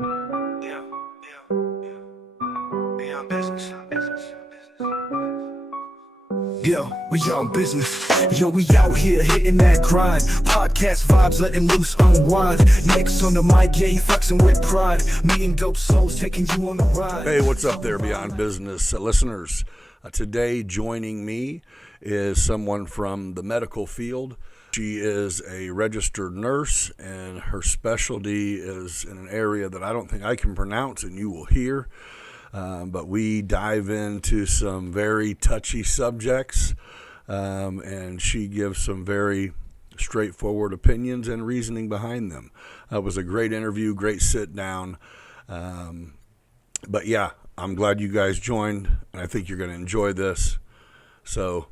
Yeah, beyond business. Yo, we on business. Yo, we out here hitting that grind. Podcast vibes, letting loose, unwind. Next on the mic, yeah, he flexing with pride. Meeting dope souls, taking you on the ride. Hey, what's up there, Beyond Business listeners? Today, joining me is someone from the medical field. She is a registered nurse, and her specialty is in an area that I don't think I can pronounce, and you will hear. But we dive into some very touchy subjects, and she gives some very straightforward opinions and reasoning behind them. It was a great interview, great sit down. But yeah, I'm glad you guys joined, and I think you're going to enjoy this. So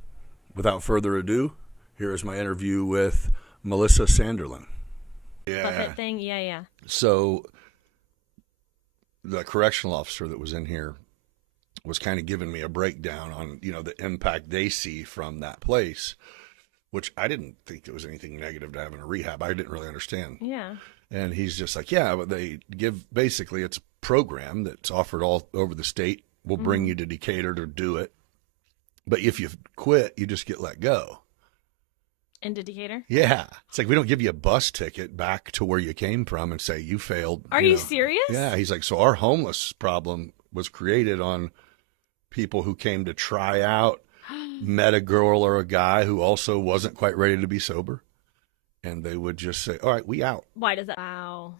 without further ado, here is my interview with Melissa Sanderlin. Bucket thing? Yeah. So the correctional officer that was in here was kind of giving me a breakdown on, the impact they see from that place, which I didn't think there was anything negative to having a rehab. I didn't really understand. Yeah. And he's just like, yeah, but they give, basically it's a program that's offered all over the state. We'll bring you to Decatur to do it. But if you quit, you just get let go. Into Decatur? Yeah. It's like, we don't give you a bus ticket back to where you came from and say you failed. Are you serious? Yeah. He's like, so our homeless problem was created on people who came to try out, met a girl or a guy who also wasn't quite ready to be sober. And they would just say, all right, we out. Why does that? Wow.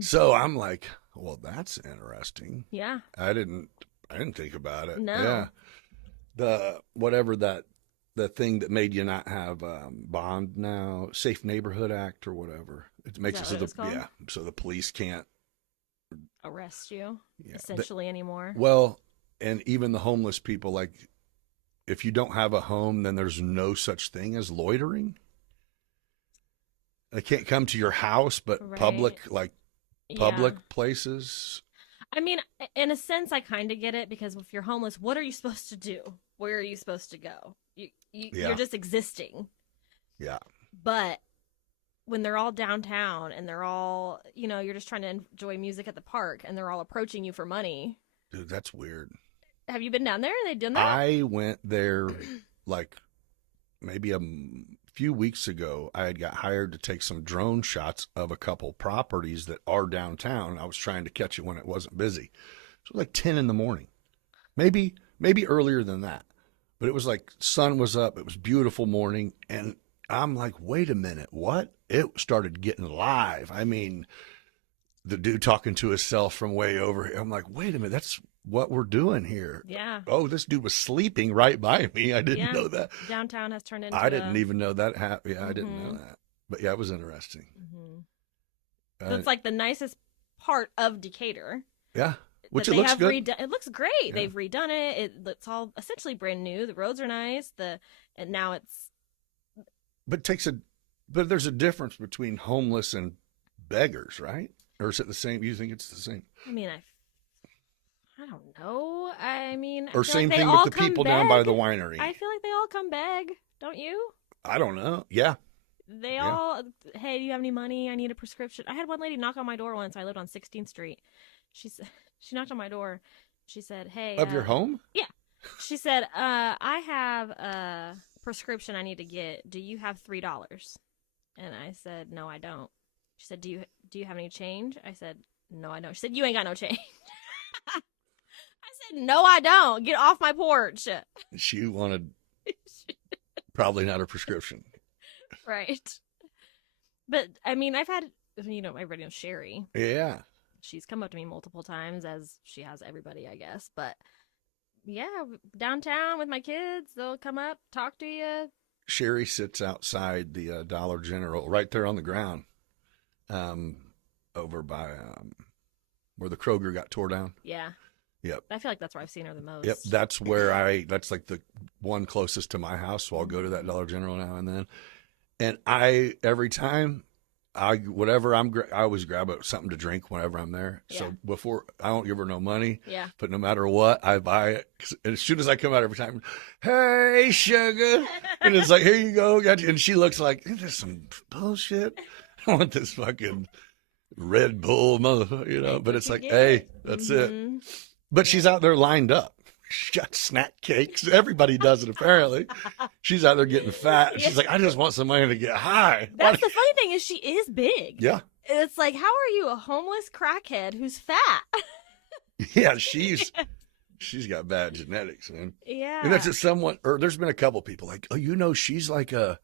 So I'm like, well, that's interesting. Yeah. I didn't think about it. No. Yeah. The thing that made you not have bond now, Safe Neighborhood Act or whatever. It makes it so so the police can't arrest you essentially anymore. Well, and even the homeless people, like, if you don't have a home, then there's no such thing as loitering. They can't come to your house, but Right. public places. I mean, in a sense, I kind of get it, because if you're homeless, what are you supposed to do? Where are you supposed to go? You're just existing. Yeah. But when they're all downtown and they're all, you're just trying to enjoy music at the park and they're all approaching you for money. Dude, that's weird. Have you been down there? They done that? I went there like maybe a few weeks ago. I had got hired to take some drone shots of a couple properties that are downtown. I was trying to catch it when it wasn't busy. So it was like 10 in the morning, maybe earlier than that. But it was like sun was up. It was beautiful morning. And I'm like, wait a minute, what? It started getting live. I mean, the dude talking to himself from way over here. I'm like, wait a minute, that's what we're doing here. Yeah. Oh, this dude was sleeping right by me. I didn't know that. Downtown has turned into I didn't even know that happened. Yeah, I didn't know Mm-hmm. that. But yeah, it was interesting. So it's like the nicest part of Decatur. Yeah. Which that it they looks have good. It looks great. Yeah. They've redone it. It's all essentially brand new. The roads are nice. And now it's. But there's a difference between homeless and beggars, right? Or is it the same? You think it's the same? I mean, I don't know. I mean, Or I feel same like they thing all with the come people down by beg. the winery. I feel like they all come beg, don't you? I don't know. Yeah. They all, hey, do you have any money? I need a prescription. I had one lady knock on my door once. I lived on 16th Street. She knocked on my door. She said, hey. Of your home? Yeah. She said, I have a prescription I need to get. Do you have $3? And I said, no, I don't. She said, do you have any change? I said, no, I don't. She said, you ain't got no change. I said, no, I don't. Get off my porch. She wanted probably not a prescription. Right. But, I mean, I've had, everybody knows Sherry. Yeah. She's come up to me multiple times, as she has everybody, I guess. But, yeah, downtown with my kids, they'll come up, talk to you. Sherry sits outside the Dollar General, right there on the ground, over by where the Kroger got tore down. Yeah. Yep. I feel like that's where I've seen her the most. Yep. That's like the one closest to my house. So I'll go to that Dollar General now and then. And every time I always grab something to drink whenever I'm there. Yeah. So before, I don't give her no money. Yeah. But no matter what, I buy it. And as soon as I come out every time, hey, sugar. And it's like, here you go. Got you. And she looks like, this is some bullshit. I want this fucking Red Bull, motherfucker, you know, but it's like, hey, that's it. Mhm. But she's out there lined up. She got snack cakes. Everybody does it, apparently. She's out there getting fat. She's like, I just want somebody to get high. That's the funny thing is she is big. Yeah. It's like, how are you a homeless crackhead who's fat? Yeah, she's got bad genetics, man. Yeah. And that's just someone, or there's been a couple people like, oh, you know, she's like a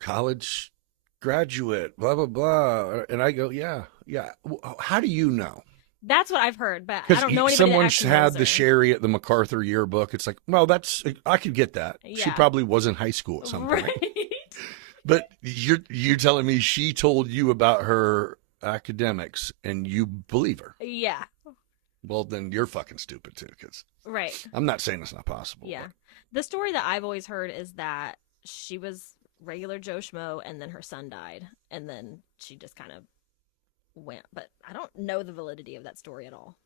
college graduate, blah, blah, blah. And I go, yeah. How do you know? That's what I've heard, but I don't know anybody someone that actually had knows the her. Sherry at the MacArthur yearbook. It's like, well, I could get that. She Yeah. probably was in high school at some point. Right. But you're telling me she told you about her academics and you believe her. Yeah. Well, then you're fucking stupid too, because Right. I'm not saying it's not possible. Yeah. The story that I've always heard is that she was regular Joe Schmo and then her son died and then she just kind of went. But I don't know the validity of that story at all.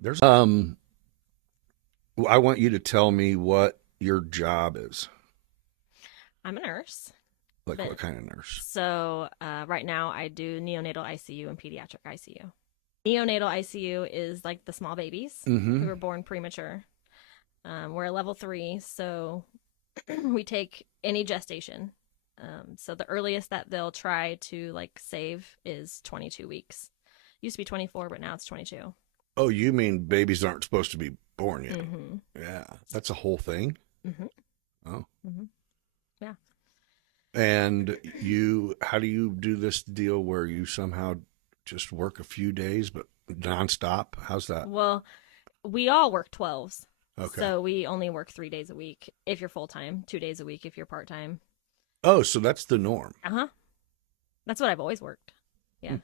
There's I want you to tell me what your job is. I'm a nurse. Like But- what kind of nurse? So right now I do neonatal ICU and pediatric ICU. Neonatal ICU is like the small babies Mm-hmm. who were born premature. We're a level 3, so we take any gestation. So the earliest that they'll try to like save is 22 weeks. Used to be 24, but now it's 22. Oh, you mean babies aren't supposed to be born yet? Mm-hmm. Yeah, that's a whole thing. Mm-hmm. Oh. Mm-hmm. Yeah. And how do you do this deal where you somehow just work a few days but nonstop? How's that? Well, we all work 12s. Okay. So we only work 3 days a week if you're full-time, 2 days a week if you're part-time. Oh, so that's the norm. Uh-huh. That's what I've always worked. Yeah.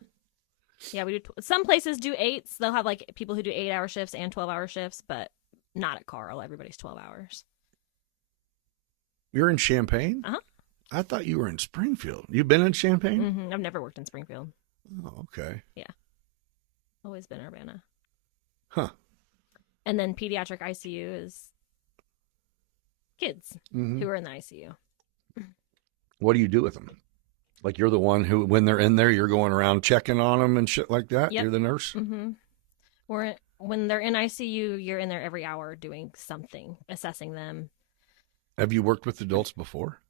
Yeah, we do. Some places do 8s. They'll have like people who do 8-hour shifts and 12-hour shifts, but not at Carl. Everybody's 12 hours. You're in Champaign? Uh-huh. I thought you were in Springfield. You've been in Champaign? Mm-hmm. I've never worked in Springfield. Oh, okay. Always been Urbana. Huh. And then pediatric ICU is kids Mhm. who are in the ICU. What do you do with them? Like you're the one who, when they're in there, you're going around checking on them and shit like that? Yep. You're the nurse? Mm-hmm. When they're in ICU, you're in there every hour doing something, assessing them. Have you worked with adults before?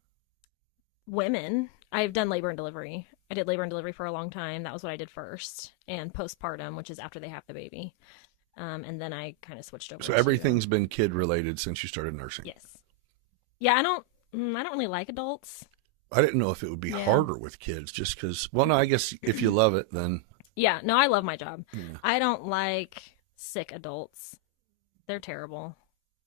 Women, I've done labor and delivery. I did labor and delivery for a long time. That was what I did first. And postpartum, which is after they have the baby. And then I kind of switched over. So to- everything's been kid related since you started nursing. Yes. Yeah, I don't really like adults. I didn't know if it would be Yeah. harder with kids just because, well, no, I guess if you love it, then. Yeah, no, I love my job. Yeah. I don't like sick adults. They're terrible.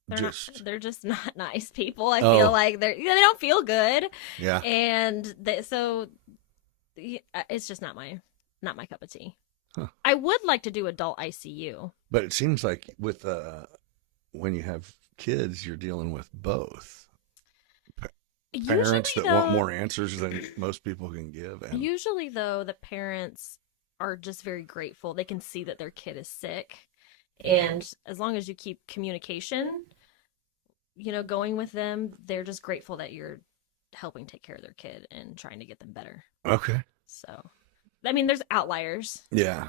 They're just not nice people. I Oh. feel like they don't feel good. Yeah. And it's just not my cup of tea. Huh. I would like to do adult ICU. But it seems like with when you have kids, you're dealing with both parents Usually, that want though- more answers than most people can give. And Usually, though, the parents are just very grateful. They can see that their kid is sick. And as long as you keep communication, going with them, they're just grateful that you're helping take care of their kid and trying to get them better. okay. So, I mean, there's outliers, Yeah.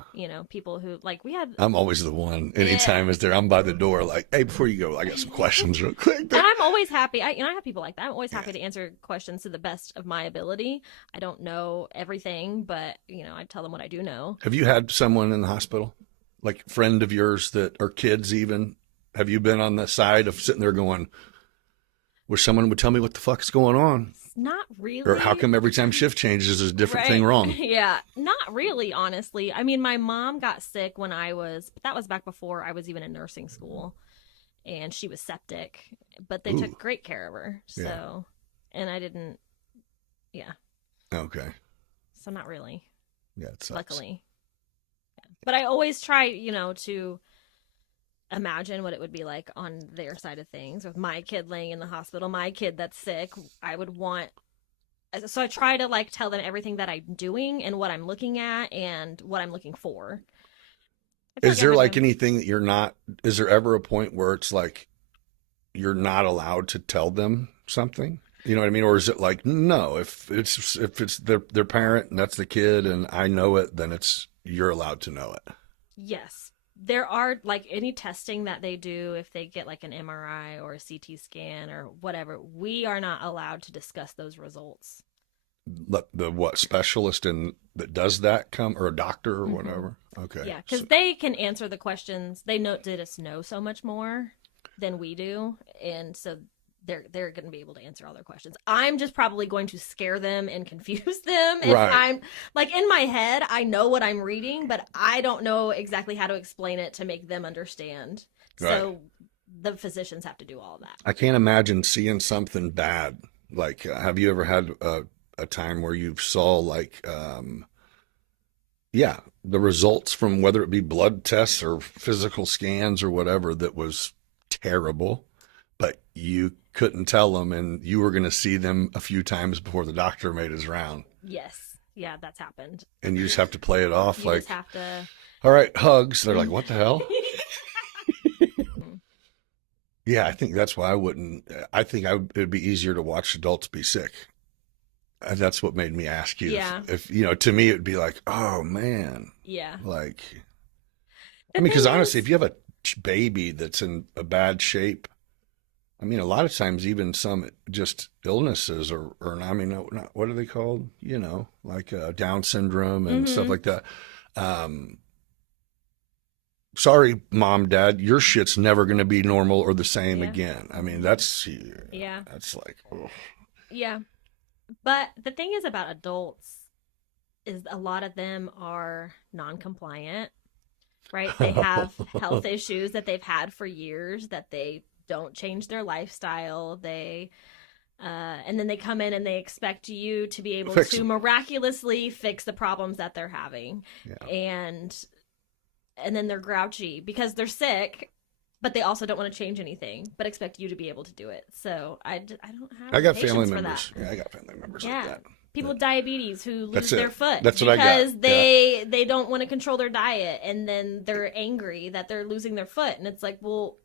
people who, like, we had, I'm always the one. Anytime is there, I'm by the door like, hey, before you go, I got some questions real quick. and I'm always happy. I have people like that. I'm always happy to answer questions to the best of my ability. I don't know everything, but, I tell them what I do know. Have you had someone in the hospital, like friend of yours that are kids even? Have you been on the side of sitting there going, wish someone would tell me what the fuck is going on? Not really. Or how come every time shift changes, there's a different Right. thing wrong? Yeah, not really, honestly. I mean, my mom got sick but that was back before I was even in nursing school, and she was septic, but they took great care of her. So, and I didn't, Okay. so not really, Yeah, it sucks. luckily. Yeah. But I always try, to imagine what it would be like on their side of things with my kid laying in the hospital, my kid that's sick. So I try to like tell them everything that I'm doing and what I'm looking at and what I'm looking for. I feel Is there like everyone- anything that you're not, is there ever a point where it's like you're not allowed to tell them something? You know what I mean? Or is it like, no, if it's their parent and that's the kid and I know it, then you're allowed to know it. Yes. There are, like, any testing that they do, if they get like an MRI or a CT scan or whatever, we are not allowed to discuss those results. Let the what specialist that does that come, or a doctor or whatever? Okay. Yeah, because they can answer the questions. They did us know so much more than we do, and so they're going to be able to answer all their questions. I'm just probably going to scare them and confuse them. If Right. I'm like, in my head, I know what I'm reading, but I don't know exactly how to explain it to make them understand. Right. So the physicians have to do all that. I can't imagine seeing something bad. Like, have you ever had a time where you saw like, the results from whether it be blood tests or physical scans or whatever that was terrible, but you couldn't tell them and you were going to see them a few times before the doctor made his round? Yes. Yeah, that's happened. And you just have to play it off You like, just have to... all right, hugs. They're like, what the hell? Yeah, I think that's why I think it'd be easier to watch adults be sick. And that's what made me ask you. Yeah. If to me, it'd be like, oh man. Yeah. Like, The I mean, because thing honestly, is- if you have a baby that's in a bad shape, I mean, a lot of times even some just illnesses or I mean, not, what are they called? Like Down syndrome and stuff like that. Sorry, mom, dad, your shit's never going to be normal or the same again. I mean, that's like, oh. Yeah. But the thing is about adults is a lot of them are non-compliant, right? They have health issues that they've had for years that they don't change their lifestyle. And then they come in and they expect you to be able Fix to them. miraculously fix the problems that they're having. Yeah. And then they're grouchy because they're sick, but they also don't want to change anything, but expect you to be able to do it. So I don't have I got patience family for members. that. Yeah, I got family members Yeah. like that. People with diabetes who lose That's it. their foot That's what I got. because they don't want to control their diet, and then they're angry that they're losing their foot, and it's like, well,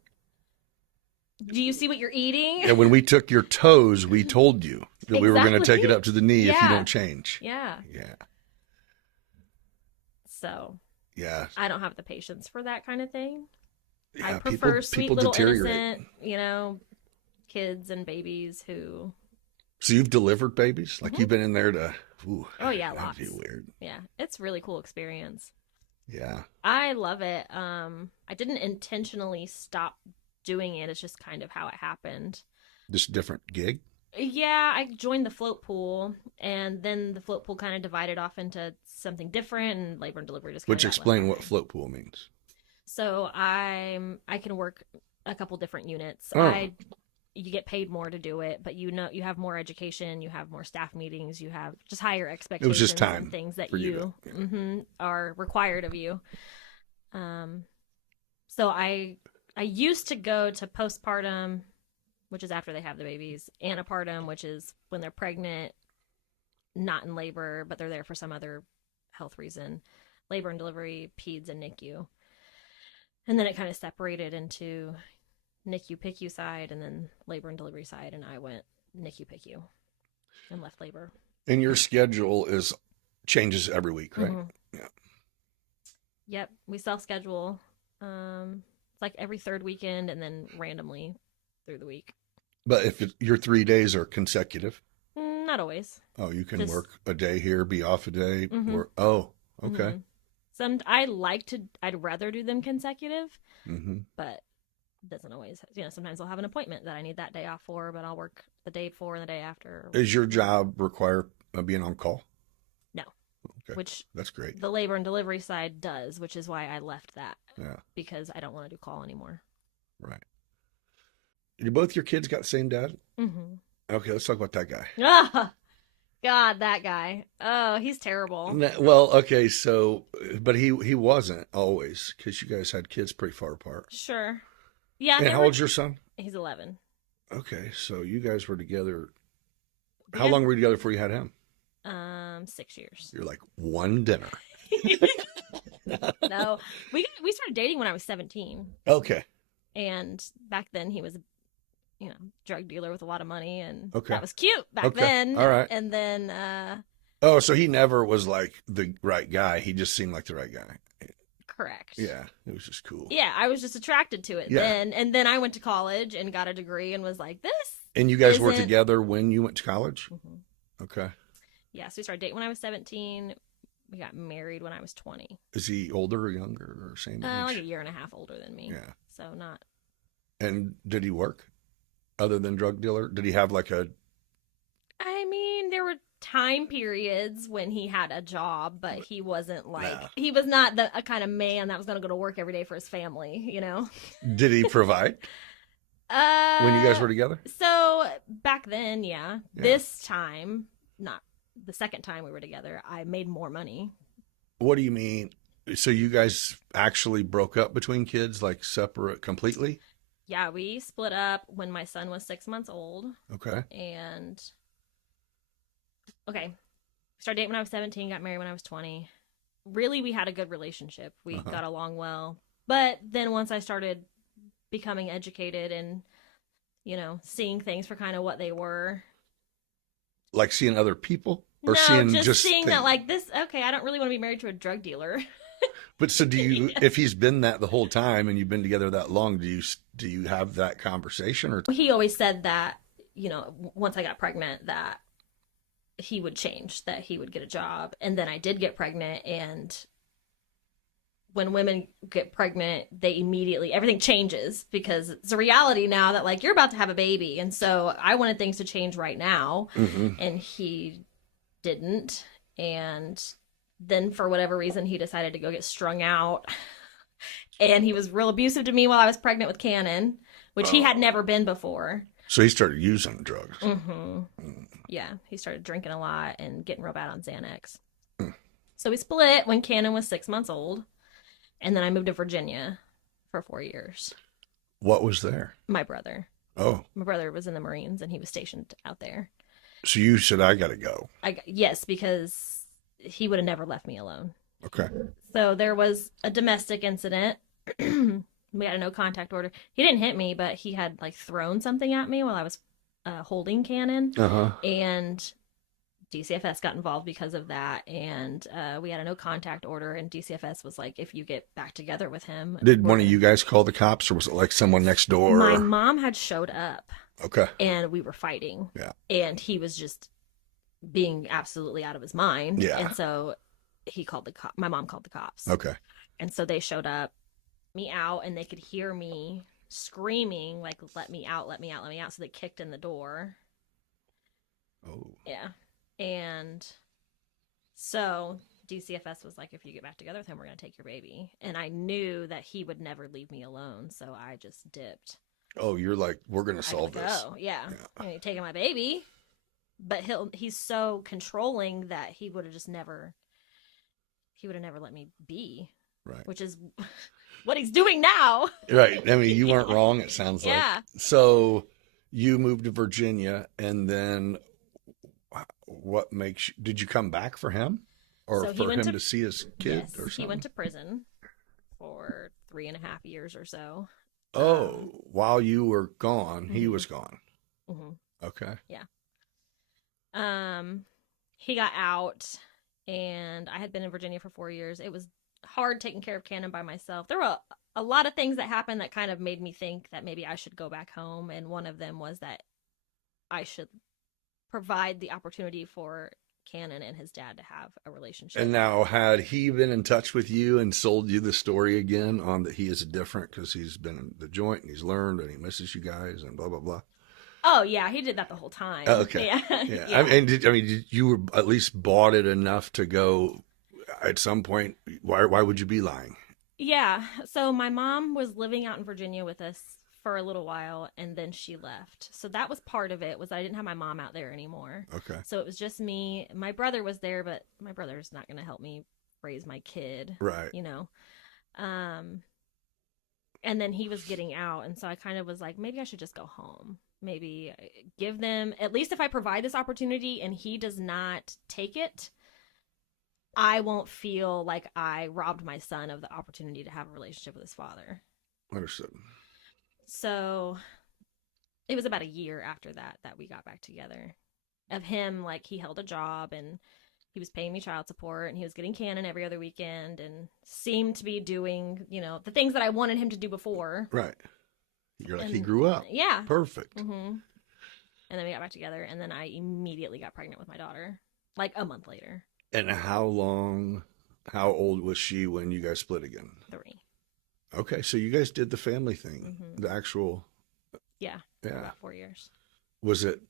do you see what you're eating? And when we took your toes, we told you that we were going to take it Exactly. up to the knee if you Yeah. don't change. Yeah. Yeah. So Yeah. I don't have the patience for that kind of thing. Yeah, I prefer sweet little deteriorate. innocent, kids and babies who. So you've delivered babies? Like you've been in there to, ooh, Oh yeah, that'd lots. be weird. Yeah, it's a really cool experience. Yeah. I love it. I didn't intentionally stop doing it. It's just kind of how it happened. Just a different gig? Yeah, I joined the float pool, and then the float pool kind of divided off into something different, and labor and delivery just kind Which of got explain left what behind. float pool means. So I can work a couple different units. Oh. You get paid more to do it, but you have more education, you have more staff meetings, you have just higher expectations just time and things that for you you to- are required of you. So I used to go to postpartum, which is after they have the babies, antepartum, which is when they're pregnant, not in labor, but they're there for some other health reason, labor and delivery, peds, and NICU. And then it kind of separated into NICU, PICU side, and then labor and delivery side, and I went NICU, PICU, and left labor. And your schedule changes every week, right? Mhm. Yeah. Yep, we self-schedule. It's like every third weekend, and then randomly through the week. But if your 3 days are consecutive, Not always. oh, you can Just- work a day here, be off a day, Mhm. or okay. Mhm. I'd rather do them consecutive, but it doesn't always. Sometimes I'll have an appointment that I need that day off for, but I'll work the day before and the day after. Does your job require being on call? No. Okay. Which That's great. the labor and delivery side does, which is why I left that, Yeah. because I don't want to do call anymore. Right. Do both your kids got the same dad? Mm-hmm. Okay, let's talk about that guy. Ah, God, that guy. Oh, he's terrible. Well, okay, so, but he wasn't always, because you guys had kids pretty far apart. Sure. Yeah. And how old's your son? He's 11. Okay, so you guys were together. How Yeah. long were you together before you had him? 6 years. You're like one dinner. drug dealer with a lot of money, and Okay. that was cute back Okay. then. All right. And then, Oh, so he never was like the right guy. He just seemed like the right guy. correct. Yeah, it was just cool. Yeah, I was just attracted to it Yeah. then. And then I went to college and got a degree and was like, this. And you guys were Isn't- together when you went to college? Mhm. Okay. Yeah, so we started dating when I was 17. We got married when I was 20. Is he older or younger or same age? Like a year and a half older than me. Yeah. So not. And did he work other than drug dealer? Did he have like a... I mean, there were time periods when he had a job, but he wasn't like, Nah. he was not the a kind of man that was going to go to work every day for his family, Did he provide when you guys were together? So back then, yeah. Yeah. This time, not the second time we were together, I made more money. What do you mean? So you guys actually broke up between kids, like separate completely? Yeah, we split up when my son was 6 months old. Okay. And okay, started dating when I was 17, got married when I was 20. Really, we had a good relationship. We got along well. But then once I started becoming educated and, seeing things for kind of what they were. Like seeing other people? Or No, seeing just seeing things? that like this, okay, I don't really want to be married to a drug dealer. But so do you, if he's been that the whole time and you've been together that long, do you have that conversation or? He always said that, once I got pregnant, that he would change, that he would get a job. And then I did get pregnant. And when women get pregnant, they immediately, everything changes because it's a reality now that like, you're about to have a baby. And so I wanted things to change right now. Mhm. And he didn't. And then for whatever reason, he decided to go get strung out. And he was real abusive to me while I was pregnant with Cannon, which he had never been before. So he started using drugs. Mm-hmm. Yeah, he started drinking a lot and getting real bad on Xanax. Mm. So we split when Cannon was 6 months old. And then I moved to Virginia for 4 years. What was there? My brother. Oh, My brother was in the Marines and he was stationed out there. so you said, I got to go. Yes, because he would have never left me alone. Okay. So there was a domestic incident. We had a no contact order. He didn't hit me, but he had like thrown something at me while I was holding Cannon. Uh-huh. And DCFS got involved because of that. And we had a no contact order. And DCFS was like, if you get back together with him. Did one of you guys call the cops or was it like someone next door? My mom had showed up. Okay. And we were fighting. Yeah. And he was just being absolutely out of his mind. Yeah. And so he called my mom called the cops. Okay. And so they showed up, me out, and they could hear me screaming, like, let me out, let me out, let me out. So they kicked in the door. Oh. Yeah. And so DCFS was like, if you get back together with him, we're going to take your baby. And I knew that he would never leave me alone. So I just dipped. Oh, you're like, we're going to I solve gotta this. go. Yeah. Yeah. I mean, taking my baby. But he's so controlling that he would have never let me be. Right. Which is what he's doing now. Right. I mean, you weren't wrong, it sounds like. Yeah. So you moved to Virginia and then what makes you, did you come back for him or So he for went him to- to see his kid Yes, or something? he went to prison for 3.5 years or so. Oh, while you were gone, he Mhm. was gone. hmm Okay. He got out, and I had been in Virginia for 4 years. It was hard taking care of Cannon by myself. There were a lot of things that happened that kind of made me think that maybe I should go back home, and one of them was that I should provide the opportunity for Cannon and his dad to have a relationship. And now, had he been in touch with you and sold you the story again on that he is different because he's been in the joint and he's learned and he misses you guys and blah, blah, blah? Oh, yeah, he did that the whole time. Oh, okay. Yeah. Yeah. Did you were at least bought it enough to go at some point? Why would you be lying? Yeah. So my mom was living out in Virginia with us for a little while, and then she left. So that was part of it, was I didn't have my mom out there anymore. Okay. So it was just me. My brother was there, but my brother's not going to help me raise my kid, Right. And then he was getting out, and so I kind of was like, maybe I should just go home. Maybe give them, at least if I provide this opportunity and he does not take it, I won't feel like I robbed my son of the opportunity to have a relationship with his father. Understood. So it was about a year after that we got back together. Of him, like, he held a job and he was paying me child support and he was getting Canon every other weekend and seemed to be doing, you know, the things that I wanted him to do before. Right. You're like, And, he grew up. Yeah. Perfect. Mm-hmm. And then we got back together, and then I immediately got pregnant with my daughter, like a month later. And how old was she when you guys split again? 3. Okay, so you guys did the family thing, Mm-hmm. the actual. Yeah. Yeah. About 4 years. Was it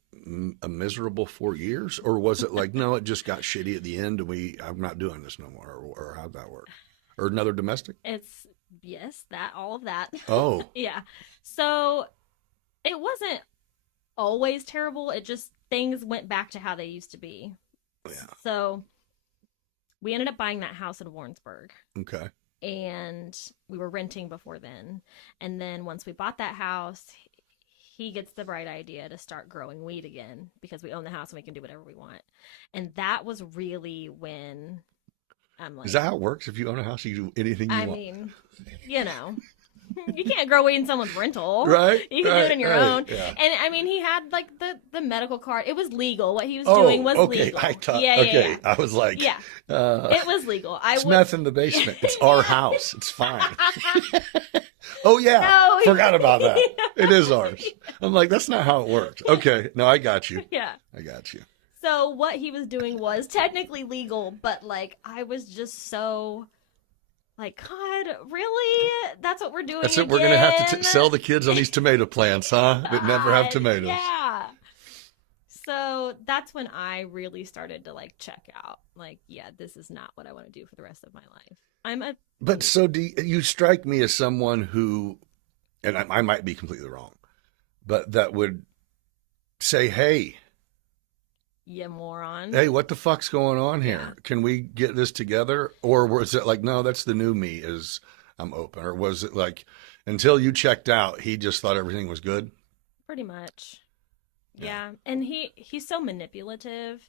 a miserable 4 years, or was it like, no, it just got shitty at the end, and I'm not doing this no more, or how'd that work? Or another domestic? It's, yes, all of that. Oh. Yeah. So it wasn't always terrible. It just, things went back to how they used to be. Yeah. So we ended up buying that house in Warrensburg. Okay. And we were renting before then. And then once we bought that house, he gets the bright idea to start growing weed again because we own the house and we can do whatever we want. And that was really when I'm like... Is that how it works? If you own a house, you do anything you want? I mean, you know, you can't grow weed in someone's rental. Right. You can do it on your own. Yeah. And I mean, he had like the medical card. It was legal. What he was doing was legal. I thought, yeah. I was like, Yeah. It was legal. It's meth in the basement. It's our house. It's fine. Oh, yeah. No, Forgot about that. It is ours. I'm like, that's not how it works. Okay. No, I got you. Yeah. I got you. So what he was doing was technically legal, but like I was just so like, God, really? That's what we're doing. That's it. We're going to have to sell the kids on these tomato plants, huh? That never have tomatoes. Yeah. So that's when I really started to like check out. Like, yeah, this is not what I want to do for the rest of my life. But so you strike me as someone who, and I might be completely wrong, but that would say, hey, you moron. hey, what the fuck's going on here? Yeah. Can we get this together? Or was it like, no, that's the new me, is I'm open? Or was it like, until you checked out, he just thought everything was good? Pretty much. Yeah. And he's so manipulative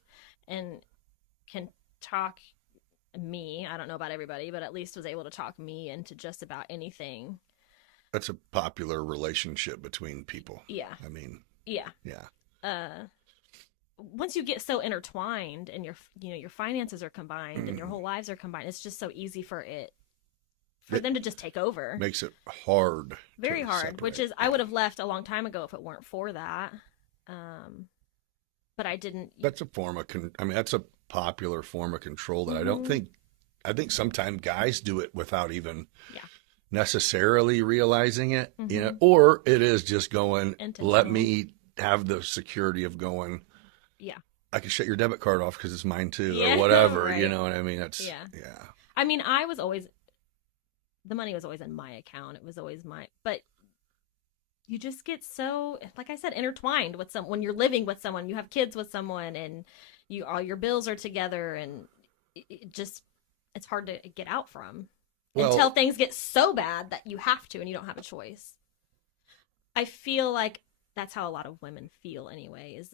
and can talk me, I don't know about everybody, but at least was able to talk me into just about anything. That's a popular relationship between people. Yeah. I mean, yeah. Once you get so intertwined and your finances are combined and your whole lives are combined, it's just so easy for them to just take over. Makes it hard. Very hard, separate. which is, I would have left a long time ago if it weren't for that. But I didn't. That's a form of, that's a popular form of control that I think sometimes guys do it without even necessarily realizing it, you know, or it is just going, let me have the security of going, I can shut your debit card off because it's mine too, or whatever, right. you know what I mean? That's, I mean, the money was always in my account. It was always but you just get so, like I said, intertwined with when you're living with someone, you have kids with someone, and all your bills are together, and it's hard to get out from until things get so bad that you have to, and you don't have a choice. I feel like that's how a lot of women feel anyway, is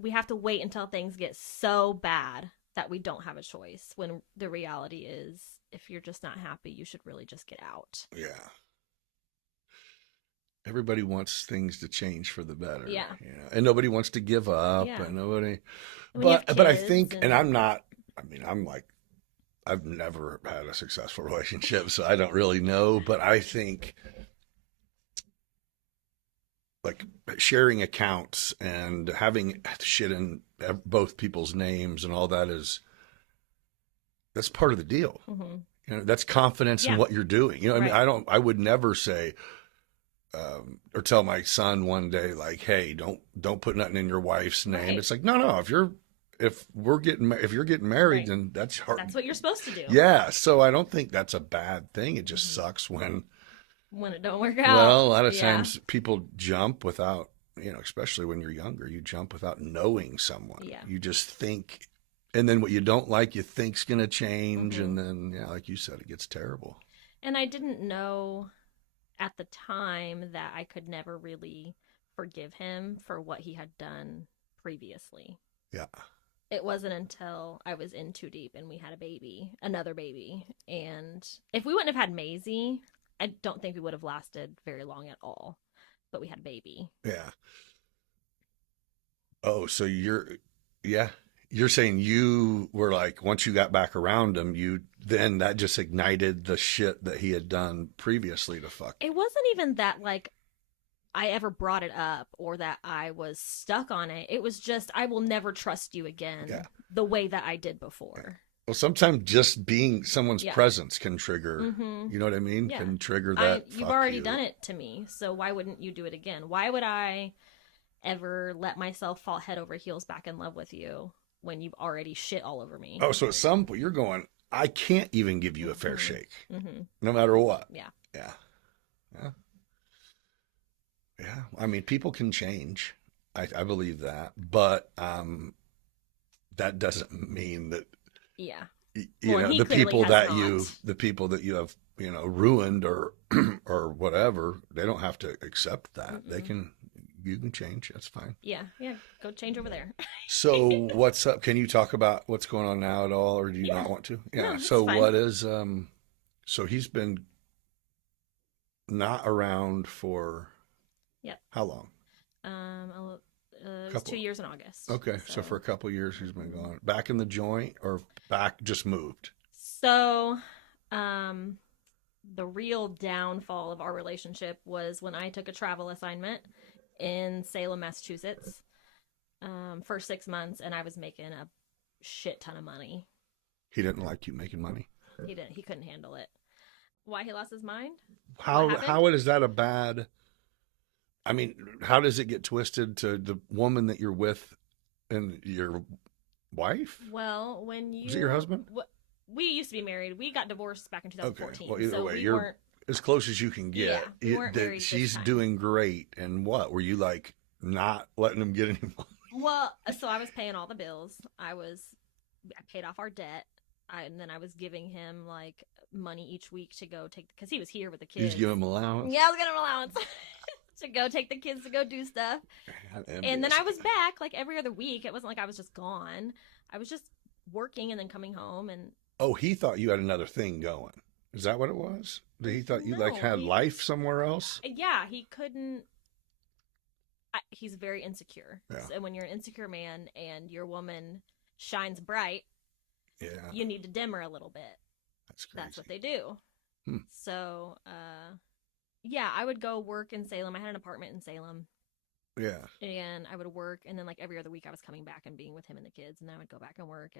we have to wait until things get so bad that we don't have a choice, when the reality is, if you're just not happy, you should really just get out. Yeah. Everybody wants things to change for the better. Yeah. You know? And nobody wants to give up, Yeah. and nobody, When but I think, and I'm not, I'm like, I've never had a successful relationship, so I don't really know, but I think like sharing accounts and having shit in both people's names and all that that's part of the deal. Mm-hmm. You know, that's confidence in what you're doing. You know what I mean? I would never say, or tell my son one day, like, hey, don't put nothing in your wife's name. Right. It's like, no, if you're getting married, then that's hard. That's what you're supposed to do. Yeah. So I don't think that's a bad thing. It just sucks when it don't work out. Well, a lot of times people jump without, especially when you're younger, you jump without knowing someone. Yeah. You just think, and then what you don't like, you think's going to change. And then, like you said, it gets terrible. And I didn't know at the time that I could never really forgive him for what he had done previously. Yeah. It wasn't until I was in too deep and we had another baby. And if we wouldn't have had Maisie, I don't think we would have lasted very long at all. but we had a baby. Yeah. Oh, so you're saying you were like, once you got back around him, then that just ignited the shit that he had done previously to fuck. It wasn't even that like I ever brought it up or that I was stuck on it. It was just, I will never trust you again the way that I did before. Well, sometimes just being someone's presence can trigger, Mm-hmm. you know what I mean? Yeah. Can trigger that. You've already done it to me, so why wouldn't you do it again? Why would I ever let myself fall head over heels back in love with you when you've already shit all over me? Oh, so at some point you're going, I can't even give you a fair shake, Mm-hmm. no matter what. Yeah. Yeah. Yeah. Yeah. I mean, people can change. I believe that, but that doesn't mean that. Yeah. The people that you have, ruined or or whatever, they don't have to accept that. Mm-mm. You can change. That's fine. Yeah. Go change over there. So what's up? Can you talk about what's going on now at all, or do you not want to? Yeah. No, so fine. what is so he's been not around for how long? It was 2 years in August. Okay, so for a couple of years he's been gone. Back in the joint or back just moved? So, the real downfall of our relationship was when I took a travel assignment in Salem, Massachusetts, for 6 months, and I was making a shit ton of money. He didn't like you making money? He couldn't handle it. Why he lost his mind? How is that a bad... I mean, how does it get twisted to the woman that you're with and your wife? Well, when you... Was it your husband? We used to be married. We got divorced back in 2014. Okay. Well, either so way, we weren't... as close as you can get. Yeah, we weren't married She's this time. doing great. And what? Were you like not letting him get any money? Well, so I was paying all the bills. I paid off our debt. And then I was giving him like money each week to go take... Because he was here with the kids. You just give him allowance? Yeah, I was giving him allowance. To go take the kids to go do stuff. And then I was back like every other week. It wasn't like I was just gone. I was just working and then coming home. And oh, he thought you had another thing going. Is that what it was? He thought you had life somewhere else? Yeah, he couldn't. He's very insecure. Yeah. So when you're an insecure man and your woman shines bright, you need to dim her a little bit. That's crazy. That's what they do. So, yeah, I would go work in Salem. I had an apartment in Salem. Yeah. And I would work, and then like every other week I was coming back and being with him and the kids, and then I would go back and work.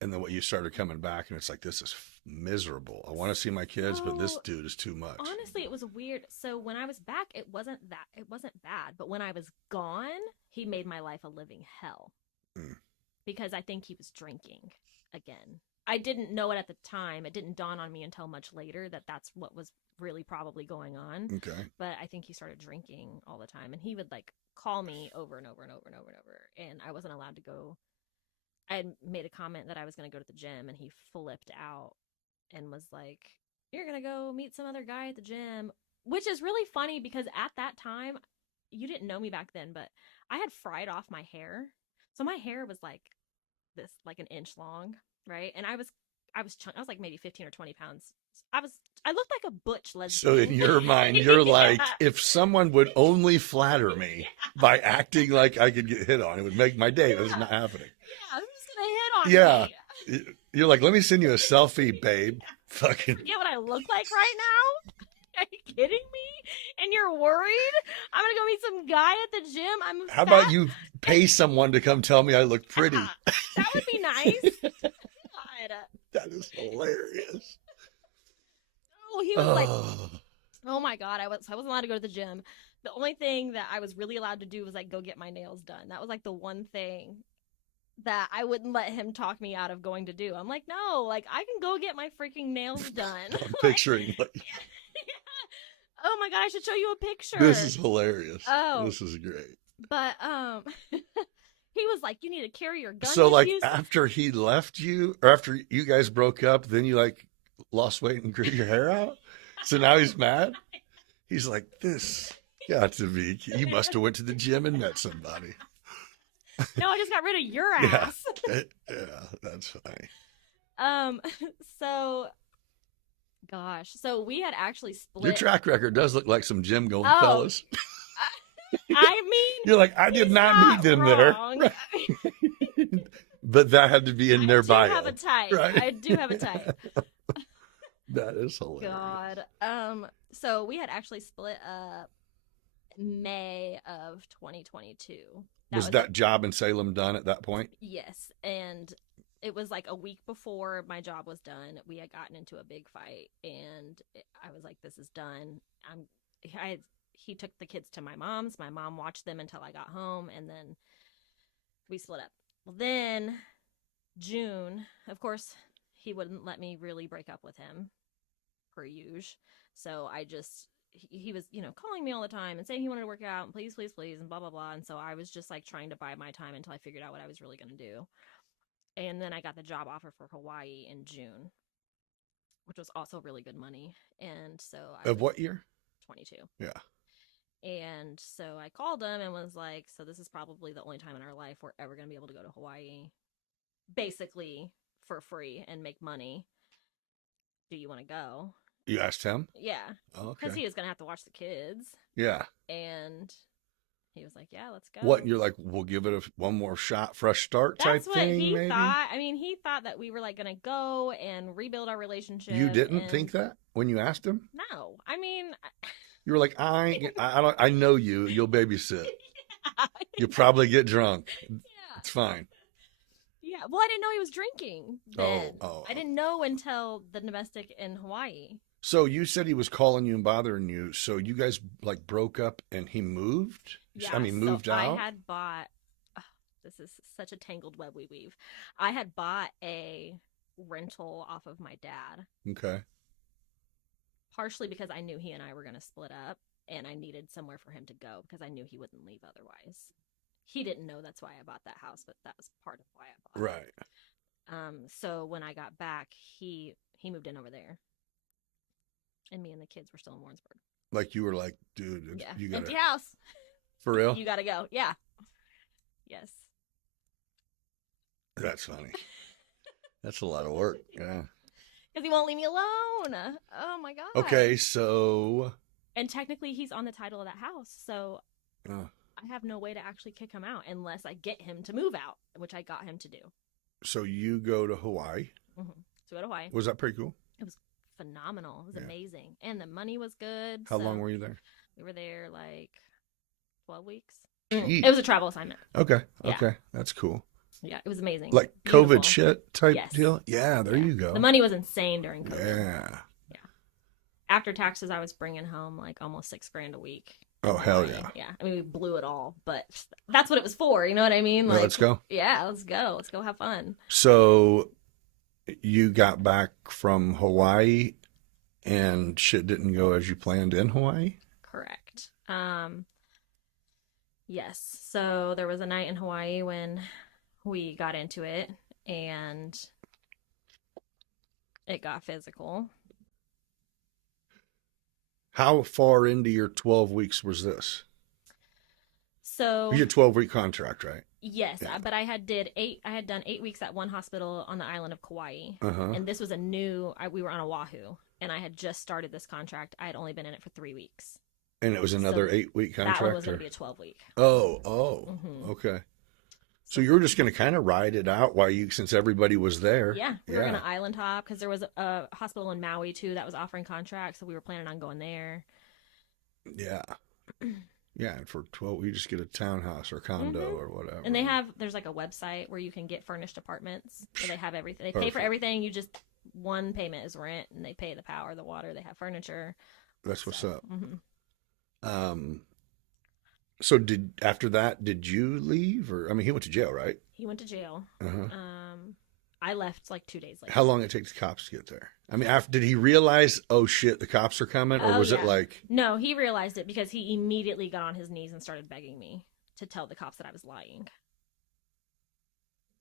And then what, you started coming back, and it's like, this is miserable. I want to see my kids, but this dude is too much. Honestly, it was weird. So when I was back, it wasn't bad. But when I was gone, he made my life a living hell. Because I think he was drinking again. I didn't know it at the time. It didn't dawn on me until much later that that's what was really probably going on. Okay. But I think he started drinking all the time. And he would like call me over and over and over and over and over. And I wasn't allowed to go. I had made a comment that I was going to go to the gym, and he flipped out and was like, "You're going to go meet some other guy at the gym," which is really funny because at that time, you didn't know me back then, but I had fried off my hair. So my hair was like this, like an inch long, right? And I was like maybe 15 or 20 pounds. I looked like a butch lesbian. So in your mind, you're like, if someone would only flatter me by acting like I could get hit on, it would make my day. That's not happening. Yeah, who's gonna hit on me? You're like, let me send you a selfie, babe. Fucking. Forget what I look like right now? Are you kidding me? And you're worried? I'm gonna go meet some guy at the gym. How about you pay someone to come tell me I look pretty? That would be nice. God. That is hilarious. Oh, he was like, oh my God, I wasn't allowed to go to the gym. The only thing that I was really allowed to do was like go get my nails done. That was like the one thing that I wouldn't let him talk me out of going to do. I'm like, no, like I can go get my freaking nails done. I'm picturing like, oh my God, I should show you a picture. This is hilarious. Oh, this is great. But he was like, you need to carry your gun. So with like you. after he left you, or after you guys broke up, then you like lost weight and grew your hair out. So now he's mad. He's like, this got to be. You must have went to the gym and met somebody. No, I just got rid of your ass. Yeah, that's funny. So gosh. So we had actually split. Your track record does look like some gym going Oh. fellas. I mean, You're like, I did he's not need them wrong. there. But that had to be in their bio. I do have a type. Right? I do have a type. That is hilarious. God. So we had actually split up May of 2022. Was that job in Salem done at that point? Yes, and it was like a week before my job was done. We had gotten into a big fight, and I was like, "This is done." He took the kids to my mom's. My mom watched them until I got home, and then we split up. Well, then June, of course, he wouldn't let me really break up with him, per usual. So he was, calling me all the time and saying he wanted to work out and please, please, please, and blah, blah, blah. And so I was just like trying to buy my time until I figured out what I was really going to do. And then I got the job offer for Hawaii in June, which was also really good money. And so Of what year? 22. Yeah. And so I called him and was like, so this is probably the only time in our life we're ever going to be able to go to Hawaii, basically for free and make money. Do you want to go? You asked him? Yeah. Oh, okay. Because he was going to have to watch the kids. Yeah. And he was like, yeah, let's go. What? You're like, we'll give it one more shot, fresh start type thing, That's what he maybe? thought. I mean, he thought that we were like going to go and rebuild our relationship. You didn't think that when you asked him? No. I mean... You were like, I know you. You'll babysit. Yeah. You'll probably get drunk. Yeah. It's fine. Yeah. Well, I didn't know he was drinking then. Oh. I didn't know until the domestic in Hawaii. So you said he was calling you and bothering you. So you guys like broke up and he moved? Yeah, I mean, moved out? I had bought, this is such a tangled web we weave. I had bought a rental off of my dad. Okay. Partially because I knew he and I were going to split up and I needed somewhere for him to go because I knew he wouldn't leave otherwise. He didn't know that's why I bought that house, but that was part of why I bought it. Right. So when I got back, he moved in over there. And me and the kids were still in Warrensburg. Like you were like, dude, Yeah. you gotta... Empty house. For real? You got to go. Yeah. Yes. That's funny. That's a lot of work. Yeah. Because he won't leave me alone. Oh, my God. Okay, so... And technically, he's on the title of that house. So I have no way to actually kick him out unless I get him to move out, which I got him to do. So you go to Hawaii. Mm-hmm. So go to Hawaii. Was that pretty cool? It was phenomenal. It was amazing. And the money was good. How long were you there? We were there like 12 weeks. Jeez. It was a travel assignment. Okay. Yeah. Okay. That's cool. Yeah, it was amazing. Like Beautiful. COVID shit type Yes. deal? Yeah, there you go. The money was insane during COVID. Yeah. After taxes, I was bringing home like almost $6,000 a week. Oh, hell yeah. Yeah. I mean, we blew it all, but that's what it was for. You know what I mean? Like, Let's go. Yeah, let's go. Let's go have fun. So you got back from Hawaii and shit didn't go as you planned in Hawaii? Correct. Yes. So there was a night in Hawaii when we got into it and it got physical. How far into your 12 weeks was this? So Your 12-week contract, right? yes, Yeah. but I had done 8 weeks at one hospital on the island of Kauai. Uh-huh. And this was we were on Oahu and I had just started this contract. I had only been in it for 3 weeks. And it was another So 8-week contract? That one was going or- to be a 12-week. Oh, Mhm. okay. So you were just going to kind of ride it out since everybody was there. Yeah, we were going to island hop because there was a hospital in Maui too that was offering contracts, so we were planning on going there. Yeah. Yeah, and for 12, you just get a townhouse or condo or whatever. And there's like a website where you can get furnished apartments where they have everything. They pay for Perfect. everything. You just, one payment is rent and they pay the power, the water, they have furniture. That's what's up. Mm-hmm. So after that, did you leave? Or I mean, he went to jail, right? He went to jail. Uh-huh. I left like 2 days later. How long did it take the cops to get there? I mean, did he realize, oh shit, the cops are coming? Or was it like... No, he realized it because he immediately got on his knees and started begging me to tell the cops that I was lying.